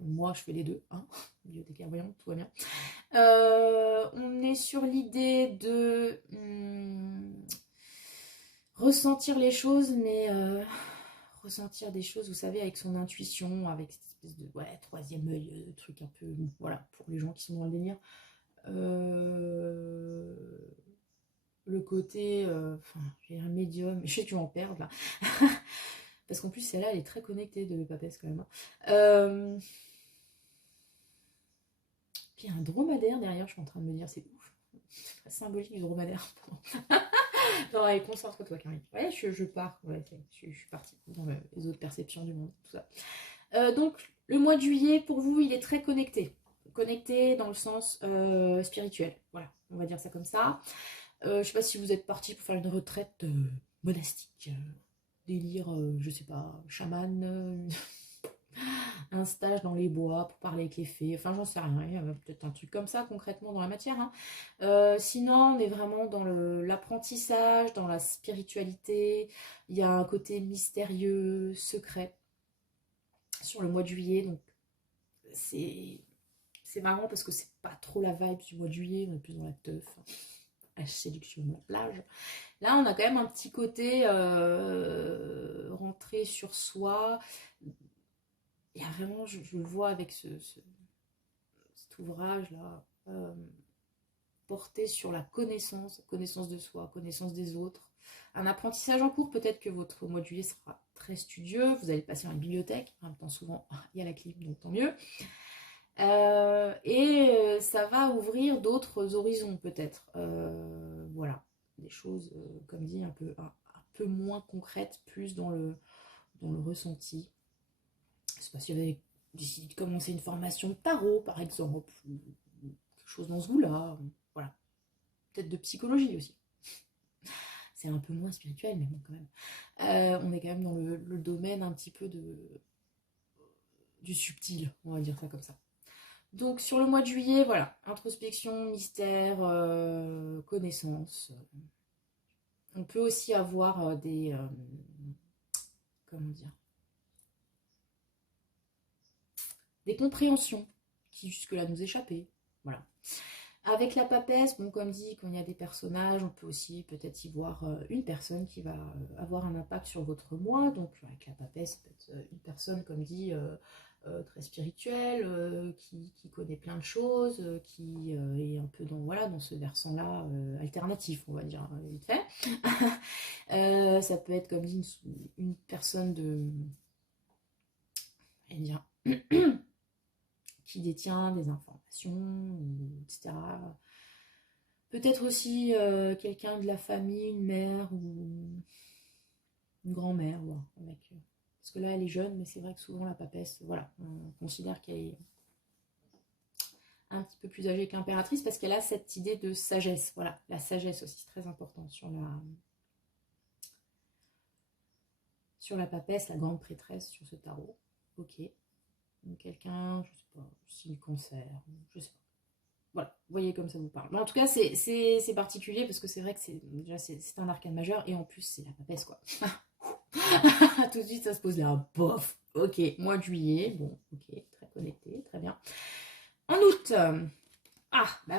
Moi, je fais les deux. Hein. Bibliothécaire, voyante, tout va bien. On est sur l'idée de ressentir les choses, mais ressentir des choses, vous savez, avec son intuition, avec cette espèce de 3e œil, truc un peu, voilà, pour les gens qui sont dans le délire. Le côté, j'ai un médium, je sais que tu vas en perdre là, parce qu'en plus celle-là elle est très connectée de papesse quand même. Puis il y a un dromadaire derrière, je suis en train de me dire, c'est ouf, c'est très symbolique du dromadaire. Non, allez, concentre-toi, Karine. Ouais, je pars, ouais, je suis partie dans les autres perceptions du monde, tout ça. Donc, le mois de juillet, pour vous, il est très connecté. Connecté dans le sens spirituel. Voilà, on va dire ça comme ça. Je ne sais pas si vous êtes parti pour faire une retraite monastique. Délire, je sais pas, chaman. Un stage dans les bois pour parler avec les fées, enfin j'en sais rien, il y a peut-être un truc comme ça concrètement dans la matière. Hein. Sinon on est vraiment dans l'apprentissage, dans la spiritualité, il y a un côté mystérieux, secret sur le mois de juillet, donc c'est marrant parce que c'est pas trop la vibe du mois de juillet, on est plus dans la teuf, la séduction de la plage. Là, on a quand même un petit côté rentré sur soi. Il y a vraiment, je le vois avec cet ouvrage-là, porté sur la connaissance de soi, connaissance des autres. Un apprentissage en cours, peut-être que votre mois de juillet sera très studieux, vous allez passer dans la bibliothèque, en même temps souvent il y a la clim, donc tant mieux. Ça va ouvrir d'autres horizons peut-être. Voilà, des choses, comme dit, un peu moins concrètes, plus dans le ressenti. Je sais pas si vous avez décidé de commencer une formation de tarot, par exemple, ou quelque chose dans ce goût-là. Voilà, peut-être de psychologie aussi. C'est un peu moins spirituel, mais bon, quand même. On est quand même dans le domaine un petit peu du subtil, on va dire ça comme ça. Donc sur le mois de juillet, voilà, introspection, mystère, connaissance. On peut aussi avoir comment dire, des compréhensions qui jusque-là nous échappaient. Voilà. Avec la papesse, bon, comme dit, quand il y a des personnages, on peut aussi peut-être y voir une personne qui va avoir un impact sur votre mois. Donc avec la papesse, peut-être une personne, comme dit, très spirituelle, qui connaît plein de choses, qui est un peu dans ce versant-là alternatif, on va dire, vite fait. Ça peut être, comme dit, une personne qui détient des informations, etc. Peut-être aussi quelqu'un de la famille, une mère ou une grand-mère, voilà, parce que là elle est jeune, mais c'est vrai que souvent la papesse, voilà, on considère qu'elle est un petit peu plus âgée que l'impératrice parce qu'elle a cette idée de sagesse. Voilà, la sagesse aussi, c'est très important sur la papesse, la grande prêtresse sur ce tarot. Ok. Donc quelqu'un, je sais pas, signe cancer, je sais pas. Voilà, vous voyez comme ça vous parle. Mais en tout cas, c'est particulier parce que c'est vrai que c'est un arcane majeur et en plus, c'est la papesse, quoi. Tout de suite, ça se pose là, bof. Ok, mois de juillet, bon, ok, très connecté, très bien. En août, ben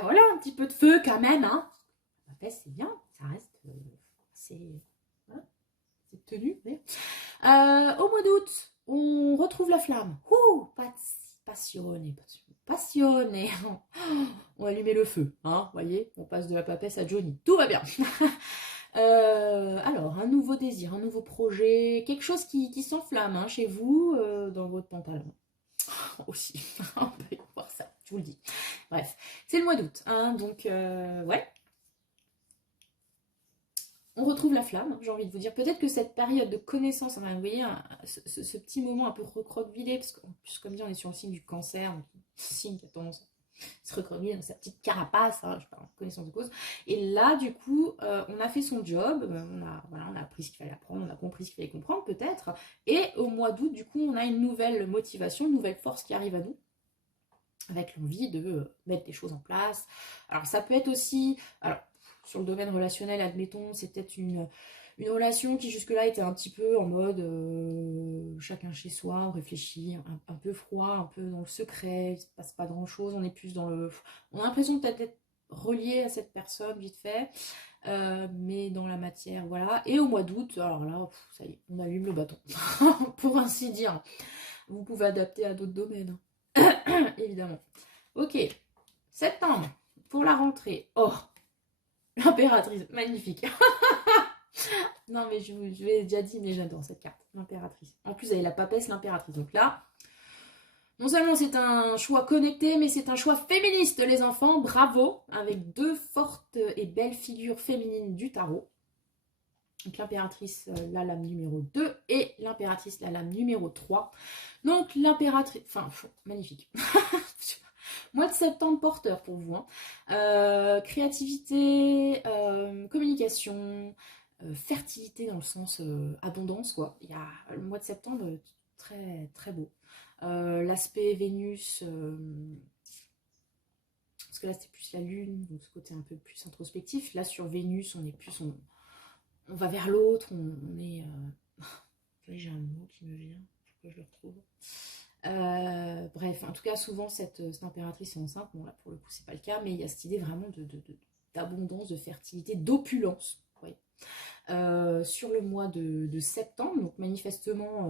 voilà, un petit peu de feu quand même, hein. La papesse, c'est bien, ça reste, c'est tenu. Au mois d'août, on retrouve la flamme. Passionné. On va allumer le feu, hein, voyez, on passe de la papesse à Johnny, tout va bien. Alors, un nouveau désir, un nouveau projet, quelque chose qui s'enflamme hein, chez vous, dans votre pantalon. Aussi, on peut voir ça, je vous le dis. Bref, c'est le mois d'août, hein, donc ouais. On retrouve la flamme, j'ai envie de vous dire. Peut-être que cette période de connaissance, enfin, vous voyez, ce petit moment un peu recroquevillé, parce qu'en plus, comme dit, on est sur le signe du cancer, donc signe qui a tendance à se recroqueviller dans sa petite carapace, hein, je parle en connaissance de cause. Et là, du coup, on a fait son job, on a appris ce qu'il fallait apprendre, on a compris ce qu'il fallait comprendre, peut-être. Et au mois d'août, du coup, on a une nouvelle motivation, une nouvelle force qui arrive à nous, avec l'envie de mettre des choses en place. Alors, ça peut être aussi... Alors, sur le domaine relationnel, admettons, c'est peut-être une relation qui jusque-là était un petit peu en mode chacun chez soi, on réfléchit, un peu froid, un peu dans le secret, il ne se passe pas grand-chose, on est plus dans le... On a l'impression de peut-être être relié à cette personne, vite fait, mais dans la matière, voilà. Et au mois d'août, alors là, ça y est, on allume le bâton, pour ainsi dire. Vous pouvez adapter à d'autres domaines, évidemment. Ok, septembre, pour la rentrée. Oh, l'impératrice, magnifique. Non mais je l'ai déjà dit, mais j'adore cette carte, l'impératrice. En plus, elle est la papesse, l'impératrice. Donc là, non seulement c'est un choix connecté, mais c'est un choix féministe, les enfants. Bravo, avec deux fortes et belles figures féminines du tarot. Donc l'impératrice, la lame numéro 2 et l'impératrice, la lame numéro 3. Donc l'impératrice, enfin, magnifique. Mois de septembre porteur pour vous. Hein. Créativité, communication, fertilité dans le sens abondance, quoi. Il y a le mois de septembre très, très beau. L'aspect Vénus, parce que là c'était plus la lune, donc ce côté un peu plus introspectif. Là sur Vénus, on est plus, on va vers l'autre, on est... J'ai un mot qui me vient, faut que je le retrouve. Bref, en tout cas, souvent, cette impératrice est enceinte. Bon, là, pour le coup, c'est pas le cas, mais il y a cette idée vraiment d'abondance, de fertilité, d'opulence. Oui. Sur le mois de septembre, donc manifestement,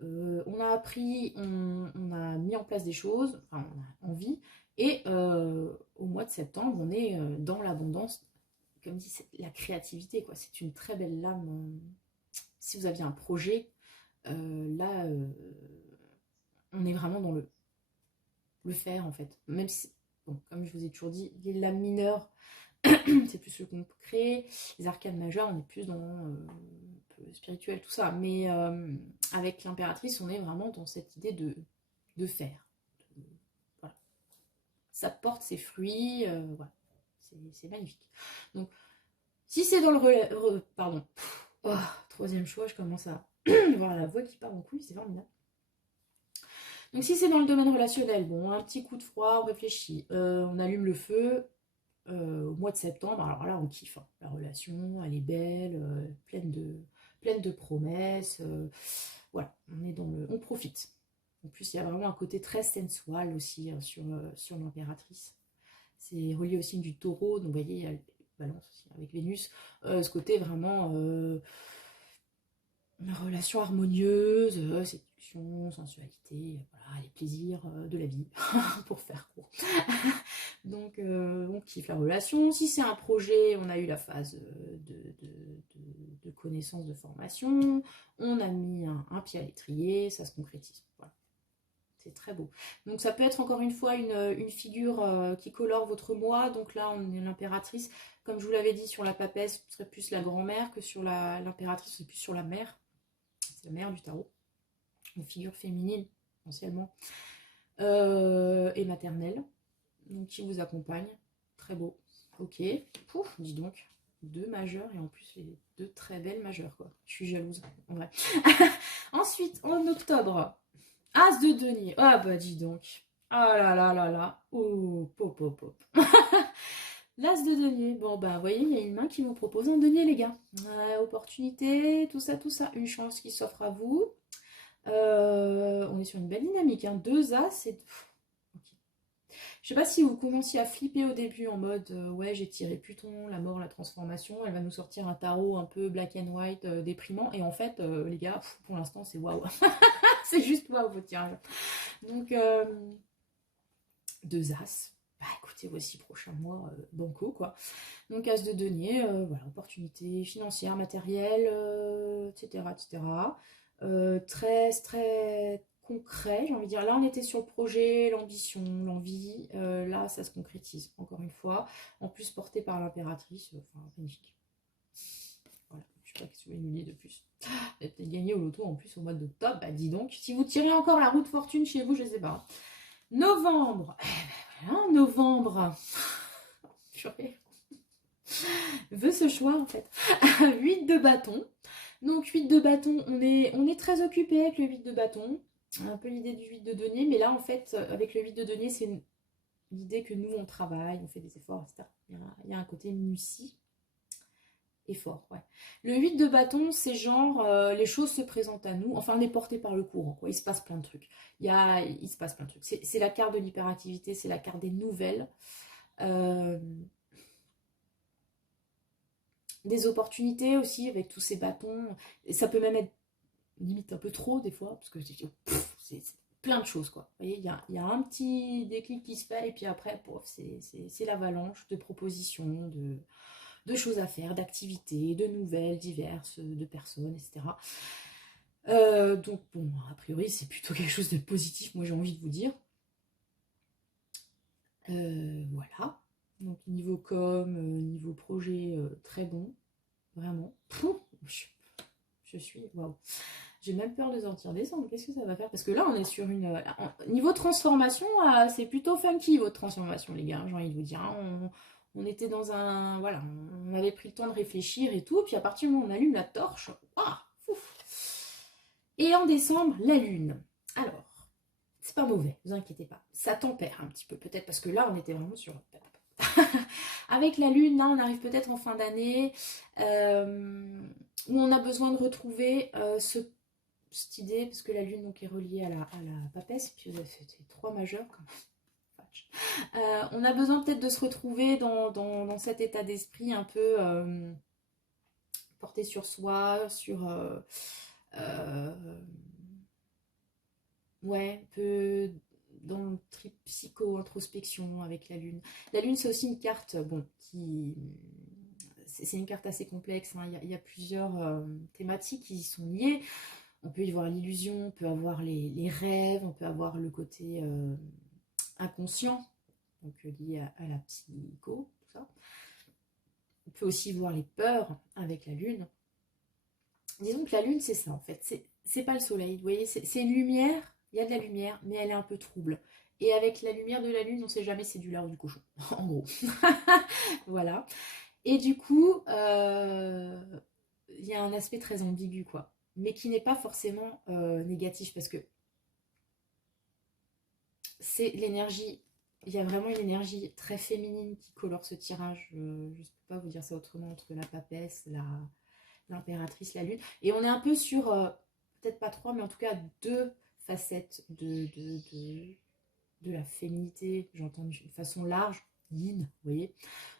on a appris, on a mis en place des choses, enfin, on a envie, et au mois de septembre, on est dans l'abondance, comme dit, c'est la créativité, quoi. C'est une très belle lame. Si vous aviez un projet, là, on est vraiment dans le faire, en fait. Même si, bon, comme je vous ai toujours dit, les lames mineures, c'est plus le concret. Les arcanes majeures, on est plus dans un peu spirituel, tout ça. Mais avec l'impératrice, on est vraiment dans cette idée de faire. Voilà. Ça porte ses fruits. Voilà. C'est magnifique. Donc, si c'est dans le pardon. Oh, troisième choix, je commence à voir la voix qui part en couille, c'est formidable. Donc si c'est dans le domaine relationnel, bon, un petit coup de froid, on réfléchit, on allume le feu au mois de septembre, alors là on kiffe, hein. La relation, elle est belle, pleine de promesses, voilà, on est on profite. En plus, il y a vraiment un côté très sensual aussi sur l'impératrice. C'est relié au signe du taureau, donc vous voyez, il y a balance aussi avec Vénus, ce côté vraiment une relation harmonieuse, séduction, sensualité, voilà, les plaisirs de la vie, pour faire court. Donc on kiffe la relation. Si c'est un projet, on a eu la phase de connaissance, de formation, on a mis un pied à l'étrier, ça se concrétise. Voilà. C'est très beau. Donc ça peut être encore une fois une figure qui colore votre mois. Donc là, on est l'impératrice. Comme je vous l'avais dit, sur la papesse, ce serait plus la grand-mère que sur l'impératrice, c'est plus sur la mère. C'est la mère du tarot. Une figure féminine, essentiellement. Et maternelle. Donc qui vous accompagne. Très beau. Ok. Pouf, dis donc. 2 majeures et en plus les 2 très belles majeures, quoi. Je suis jalouse, en vrai. Ensuite, en octobre, As de denier. Ah bah dis donc. Ah là là là là. Oh, pop, pop, pop. L'As de denier. Bon bah vous voyez, il y a une main qui vous propose un denier, les gars. Opportunité, tout ça, tout ça. Une chance qui s'offre à vous. On est sur une belle dynamique. Hein. 2 As, c'est... Okay. Je sais pas si vous commenciez à flipper au début en mode ouais, j'ai tiré Pluton, la mort, la transformation. Elle va nous sortir un tarot un peu black and white, déprimant. Et en fait, les gars, pour l'instant, c'est waouh. C'est juste waouh votre tirage. Donc, 2 As. Bah écoutez, voici prochain mois, banco quoi. Donc As de denier, voilà, opportunité financière, matérielle, etc. etc. Très concret, j'ai envie de dire. Là, on était sur le projet, l'ambition, l'envie. Là, ça se concrétise, encore une fois. En plus, porté par l'impératrice, enfin, magnifique. Voilà, je sais pas ce que vous voulez nous dire de plus. Vous avez peut-être gagné au loto en plus au mois d'octobre. Bah dis donc, si vous tirez encore la roue de fortune chez vous, je sais pas. Novembre. Voilà, novembre. Purée. Veut ce choix en fait. 8 de bâton. Donc 8 de bâton, on est très occupé avec le 8 de bâton. Un peu l'idée du 8 de denier, mais là en fait, avec le 8 de denier, c'est l'idée que nous on travaille, on fait des efforts, etc. Il y a un côté minutie. Effort, ouais. Le 8 de bâton, c'est genre, les choses se présentent à nous, enfin on est porté par le courant, quoi. Il se passe plein de trucs. Il se passe plein de trucs. C'est la carte de l'hyperactivité, c'est la carte des nouvelles. Des opportunités aussi avec tous ces bâtons. Et ça peut même être limite un peu trop des fois, parce que c'est plein de choses, quoi. Vous voyez, il y a un petit déclic qui se fait, et puis après, c'est l'avalanche de propositions, de choses à faire, d'activités, de nouvelles diverses, de personnes, etc. Donc bon, a priori c'est plutôt quelque chose de positif, moi j'ai envie de vous dire. Voilà. Donc niveau com, niveau projet, très bon. Vraiment. Je suis... Waouh. J'ai même peur de sortir décembre. Qu'est-ce que ça va faire? Parce que là, on est sur une... Niveau transformation, c'est plutôt funky, votre transformation, les gars. J'ai envie de vous dire. Hein. On était dans un... Voilà, on avait pris le temps de réfléchir et tout. Puis à partir du moment où on allume la torche... Et en décembre, la lune. Alors, c'est pas mauvais, ne vous inquiétez pas. Ça tempère un petit peu, peut-être, parce que là, on était vraiment sur... Avec la lune, là, on arrive peut-être en fin d'année, où on a besoin de retrouver cette idée, parce que la lune donc, est reliée à la papesse, puis vous avez fait 3 majeurs quand même. On a besoin peut-être de se retrouver dans cet état d'esprit un peu porté sur soi, sur... ouais, un peu dans le trip psycho-introspection avec la lune. La lune, c'est aussi une carte, bon, qui... C'est une carte assez complexe, hein. Il y a plusieurs thématiques qui y sont liées. On peut y voir l'illusion, on peut avoir les rêves, on peut avoir le côté inconscient, donc lié à la psycho, tout ça. On peut aussi voir les peurs avec la lune. Disons que la lune, c'est ça en fait. C'est pas le soleil, vous voyez, c'est une lumière, il y a de la lumière, mais elle est un peu trouble. Et avec la lumière de la lune, on ne sait jamais si c'est du lard ou du cochon, en gros. Voilà. Et du coup, il y a un aspect très ambigu, quoi. Mais qui n'est pas forcément négatif, parce que c'est l'énergie, il y a vraiment une énergie très féminine qui colore ce tirage. Je ne peux pas vous dire ça autrement, entre la papesse, l'impératrice, la lune. Et on est un peu sur, peut-être pas 3, mais en tout cas 2 facettes de la féminité, j'entends de façon large, yin, vous voyez.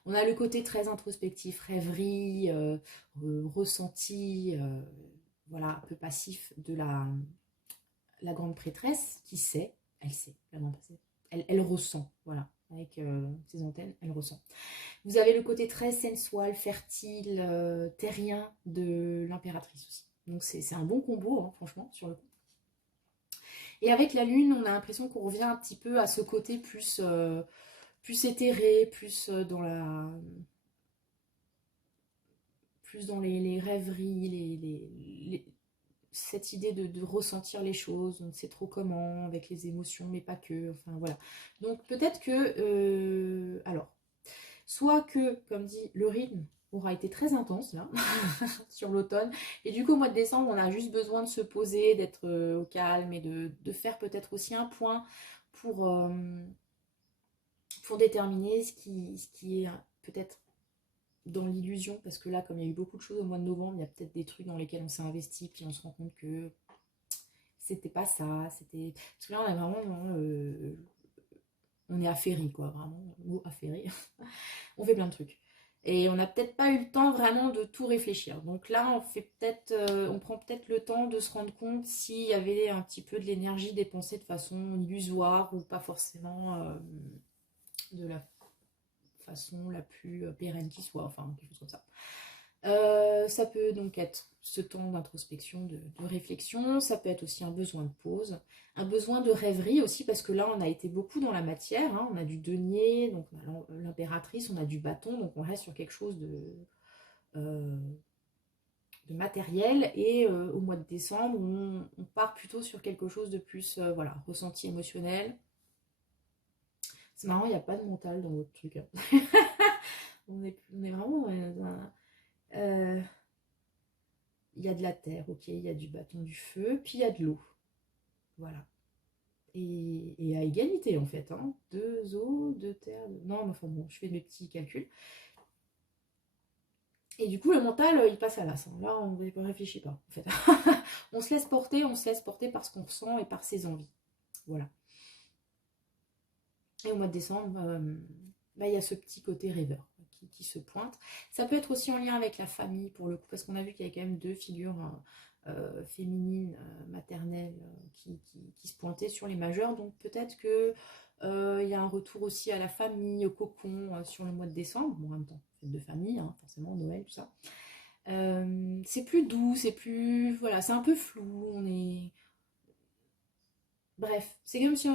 On a le côté très introspectif, rêverie, ressenti, voilà, un peu passif de la grande prêtresse qui sait, elle sait, la grande prêtresse, elle ressent, voilà, avec ses antennes, elle ressent. Vous avez le côté très sensual, fertile, terrien de l'impératrice aussi. Donc c'est un bon combo, hein, franchement, sur le coup. Et avec la lune, on a l'impression qu'on revient un petit peu à ce côté plus éthéré, plus dans les rêveries, cette idée de ressentir les choses, on ne sait trop comment, avec les émotions, mais pas que, enfin voilà. Donc peut-être que, alors, soit que, comme dit, le rythme aura été très intense là, sur l'automne, et du coup au mois de décembre, on a juste besoin de se poser, d'être au calme et de faire peut-être aussi un point pour déterminer ce qui est peut-être dans l'illusion, parce que là, comme il y a eu beaucoup de choses au mois de novembre, il y a peut-être des trucs dans lesquels on s'est investi, puis on se rend compte que c'était pas ça, c'était... Parce que là, on a vraiment... on est affairé, quoi, vraiment, le mot affairé. On fait plein de trucs. Et on n'a peut-être pas eu le temps vraiment de tout réfléchir. Donc là, on prend peut-être le temps de se rendre compte s'il y avait un petit peu de l'énergie dépensée de façon illusoire ou pas forcément de la façon la plus pérenne qui soit, enfin quelque chose comme ça. Ça peut donc être ce temps d'introspection, de réflexion, ça peut être aussi un besoin de pause, un besoin de rêverie aussi, parce que là on a été beaucoup dans la matière, hein, on a du denier, donc on a l'impératrice, on a du bâton, donc on reste sur quelque chose de matériel, et au mois de décembre on part plutôt sur quelque chose de plus voilà, ressenti émotionnel. C'est marrant, il n'y a pas de mental dans votre truc, hein. on est vraiment il y a de la terre, ok, il y a du bâton, du feu, puis il y a de l'eau. Voilà. Et à égalité, en fait. Hein. 2 eaux, 2 terres. Non, mais enfin bon, je fais mes petits calculs. Et du coup, le mental, il passe à l'as. Hein. Là, on ne réfléchit pas, en fait. On se laisse porter par ce qu'on ressent et par ses envies. Voilà. Et au mois de décembre, il y a ce petit côté rêveur qui se pointe. Ça peut être aussi en lien avec la famille, pour le coup, parce qu'on a vu qu'il y avait quand même 2 figures féminines, maternelles, qui se pointaient sur les majeurs. Donc peut-être que il y a un retour aussi à la famille, au cocon, sur le mois de décembre. Bon, en même temps, fête de famille, hein, forcément, Noël, tout ça. C'est plus doux, c'est plus... Voilà, c'est un peu flou, on est... Bref, c'est comme si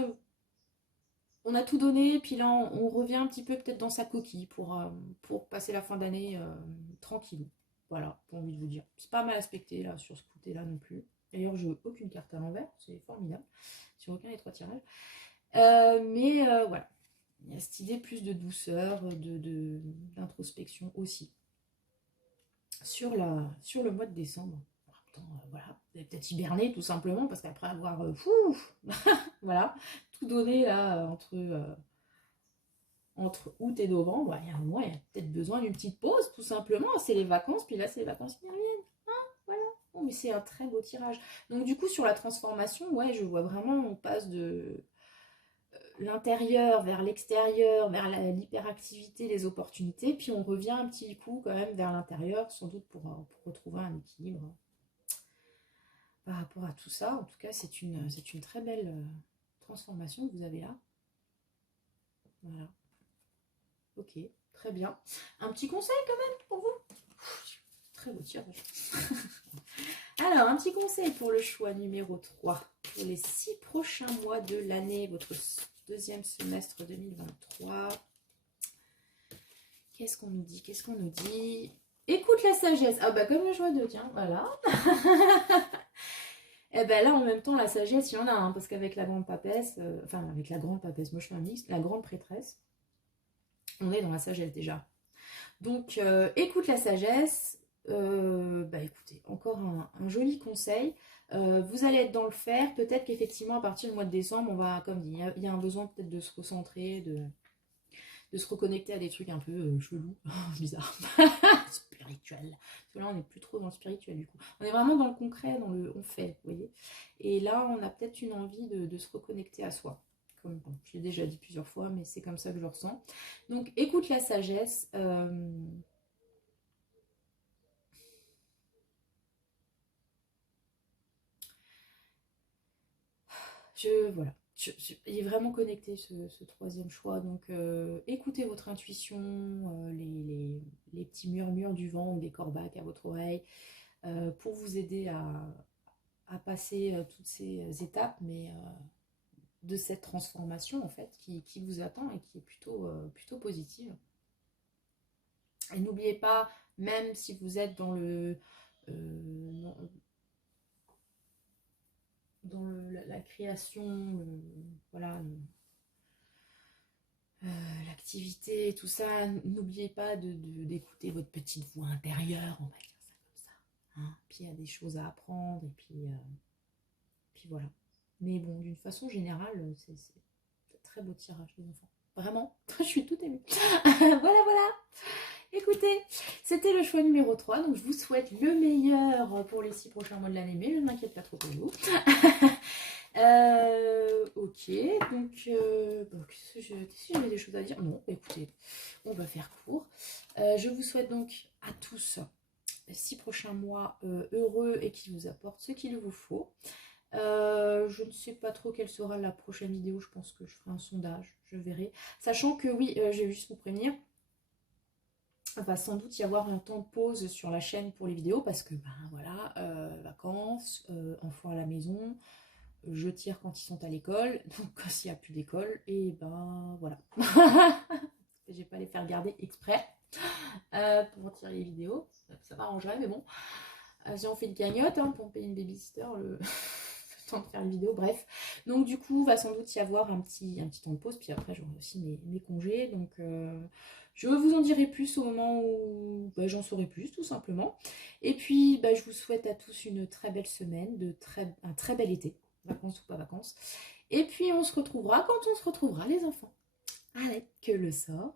on a tout donné, puis là on revient un petit peu peut-être dans sa coquille pour passer la fin d'année tranquille. Voilà, j'ai envie de vous dire. C'est pas mal aspecté là sur ce côté-là non plus. D'ailleurs, je n'ai aucune carte à l'envers, c'est formidable, sur aucun des 3 tirages. Mais voilà, il y a cette idée plus de douceur, d'introspection aussi. Sur le mois de décembre. Voilà, vous avez peut-être hiberné tout simplement, parce qu'après avoir voilà, tout donné là entre août et novembre, il y a un moment, il y a peut-être besoin d'une petite pause, tout simplement. C'est les vacances, puis là, c'est les vacances qui reviennent. Hein, voilà, Oh, mais c'est un très beau tirage. Donc du coup, sur la transformation, ouais, je vois vraiment, on passe de l'intérieur vers l'extérieur, vers l'hyperactivité, les opportunités, puis on revient un petit coup quand même vers l'intérieur, sans doute pour retrouver un équilibre par rapport à tout ça. En tout cas, c'est une très belle transformation que vous avez là. Voilà. Ok, très bien. Un petit conseil quand même pour vous. Très beau tirage. Alors, un petit conseil pour le choix numéro 3. Pour les 6 prochains mois de l'année, votre deuxième semestre 2023. Qu'est-ce qu'on nous dit? Qu'est-ce qu'on nous dit? Écoute la sagesse. Ah bah comme le choix de, tiens, voilà. Et ben là, en même temps, la sagesse, il y en a, hein, parce qu'avec la grande papesse, enfin avec la grande papesse, moi je fais un mix, la grande prêtresse, on est dans la sagesse déjà. Donc, écoute la sagesse. Bah écoutez, encore un joli conseil. Vous allez être dans le faire. Peut-être qu'effectivement, à partir du mois de décembre, on va, comme dit, il y a un besoin peut-être de se recentrer, de se reconnecter à des trucs un peu chelous, bizarres, spirituels. Parce que là, on n'est plus trop dans le spirituel du coup. On est vraiment dans le concret, dans le on fait, vous voyez. Et là, on a peut-être une envie de se reconnecter à soi. Comme bon, je l'ai déjà dit plusieurs fois, mais c'est comme ça que je le ressens. Donc, écoute la sagesse. Voilà. Il est vraiment connecté ce troisième choix. Donc, écoutez votre intuition, les petits murmures du vent ou des corbacs à votre oreille pour vous aider à passer toutes ces étapes, mais de cette transformation en fait qui vous attend et qui est plutôt positive. Et n'oubliez pas, même si vous êtes dans la création, voilà, l'activité, tout ça, n'oubliez pas d'écouter votre petite voix intérieure, on va dire ça comme ça. Hein. Puis il y a des choses à apprendre, et puis voilà. Mais bon, d'une façon générale, c'est très beau tirage, les enfants. Vraiment, je suis toute émue. Voilà. Écoutez, c'était le choix numéro 3, donc je vous souhaite le meilleur pour les 6 prochains mois de l'année, mais je ne m'inquiète pas trop pour vous. Ok, donc qu'est-ce que j'avais des choses à dire? Non, écoutez, on va faire court. Je vous souhaite donc à tous 6 prochains mois heureux et qui vous apportent ce qu'il vous faut. Je ne sais pas trop quelle sera la prochaine vidéo, je pense que je ferai un sondage, je verrai. Sachant que oui, je vais juste vous prévenir, il va sans doute y avoir un temps de pause sur la chaîne pour les vidéos parce que ben voilà, vacances, enfants à la maison, je tire quand ils sont à l'école, donc quand il n'y a plus d'école, et ben voilà. Je vais pas les faire garder exprès pour tirer les vidéos, ça m'arrangerait, mais bon. Si on fait une cagnotte hein, pour payer une babysitter, le temps de faire une vidéo, bref. Donc du coup, va sans doute y avoir un petit temps de pause, puis après j'aurai aussi mes congés, donc je vous en dirai plus au moment où j'en saurai plus, tout simplement. Et puis, je vous souhaite à tous une très belle semaine, un très bel été, vacances ou pas vacances. Et puis, on se retrouvera quand on se retrouvera, les enfants. Allez, que le sort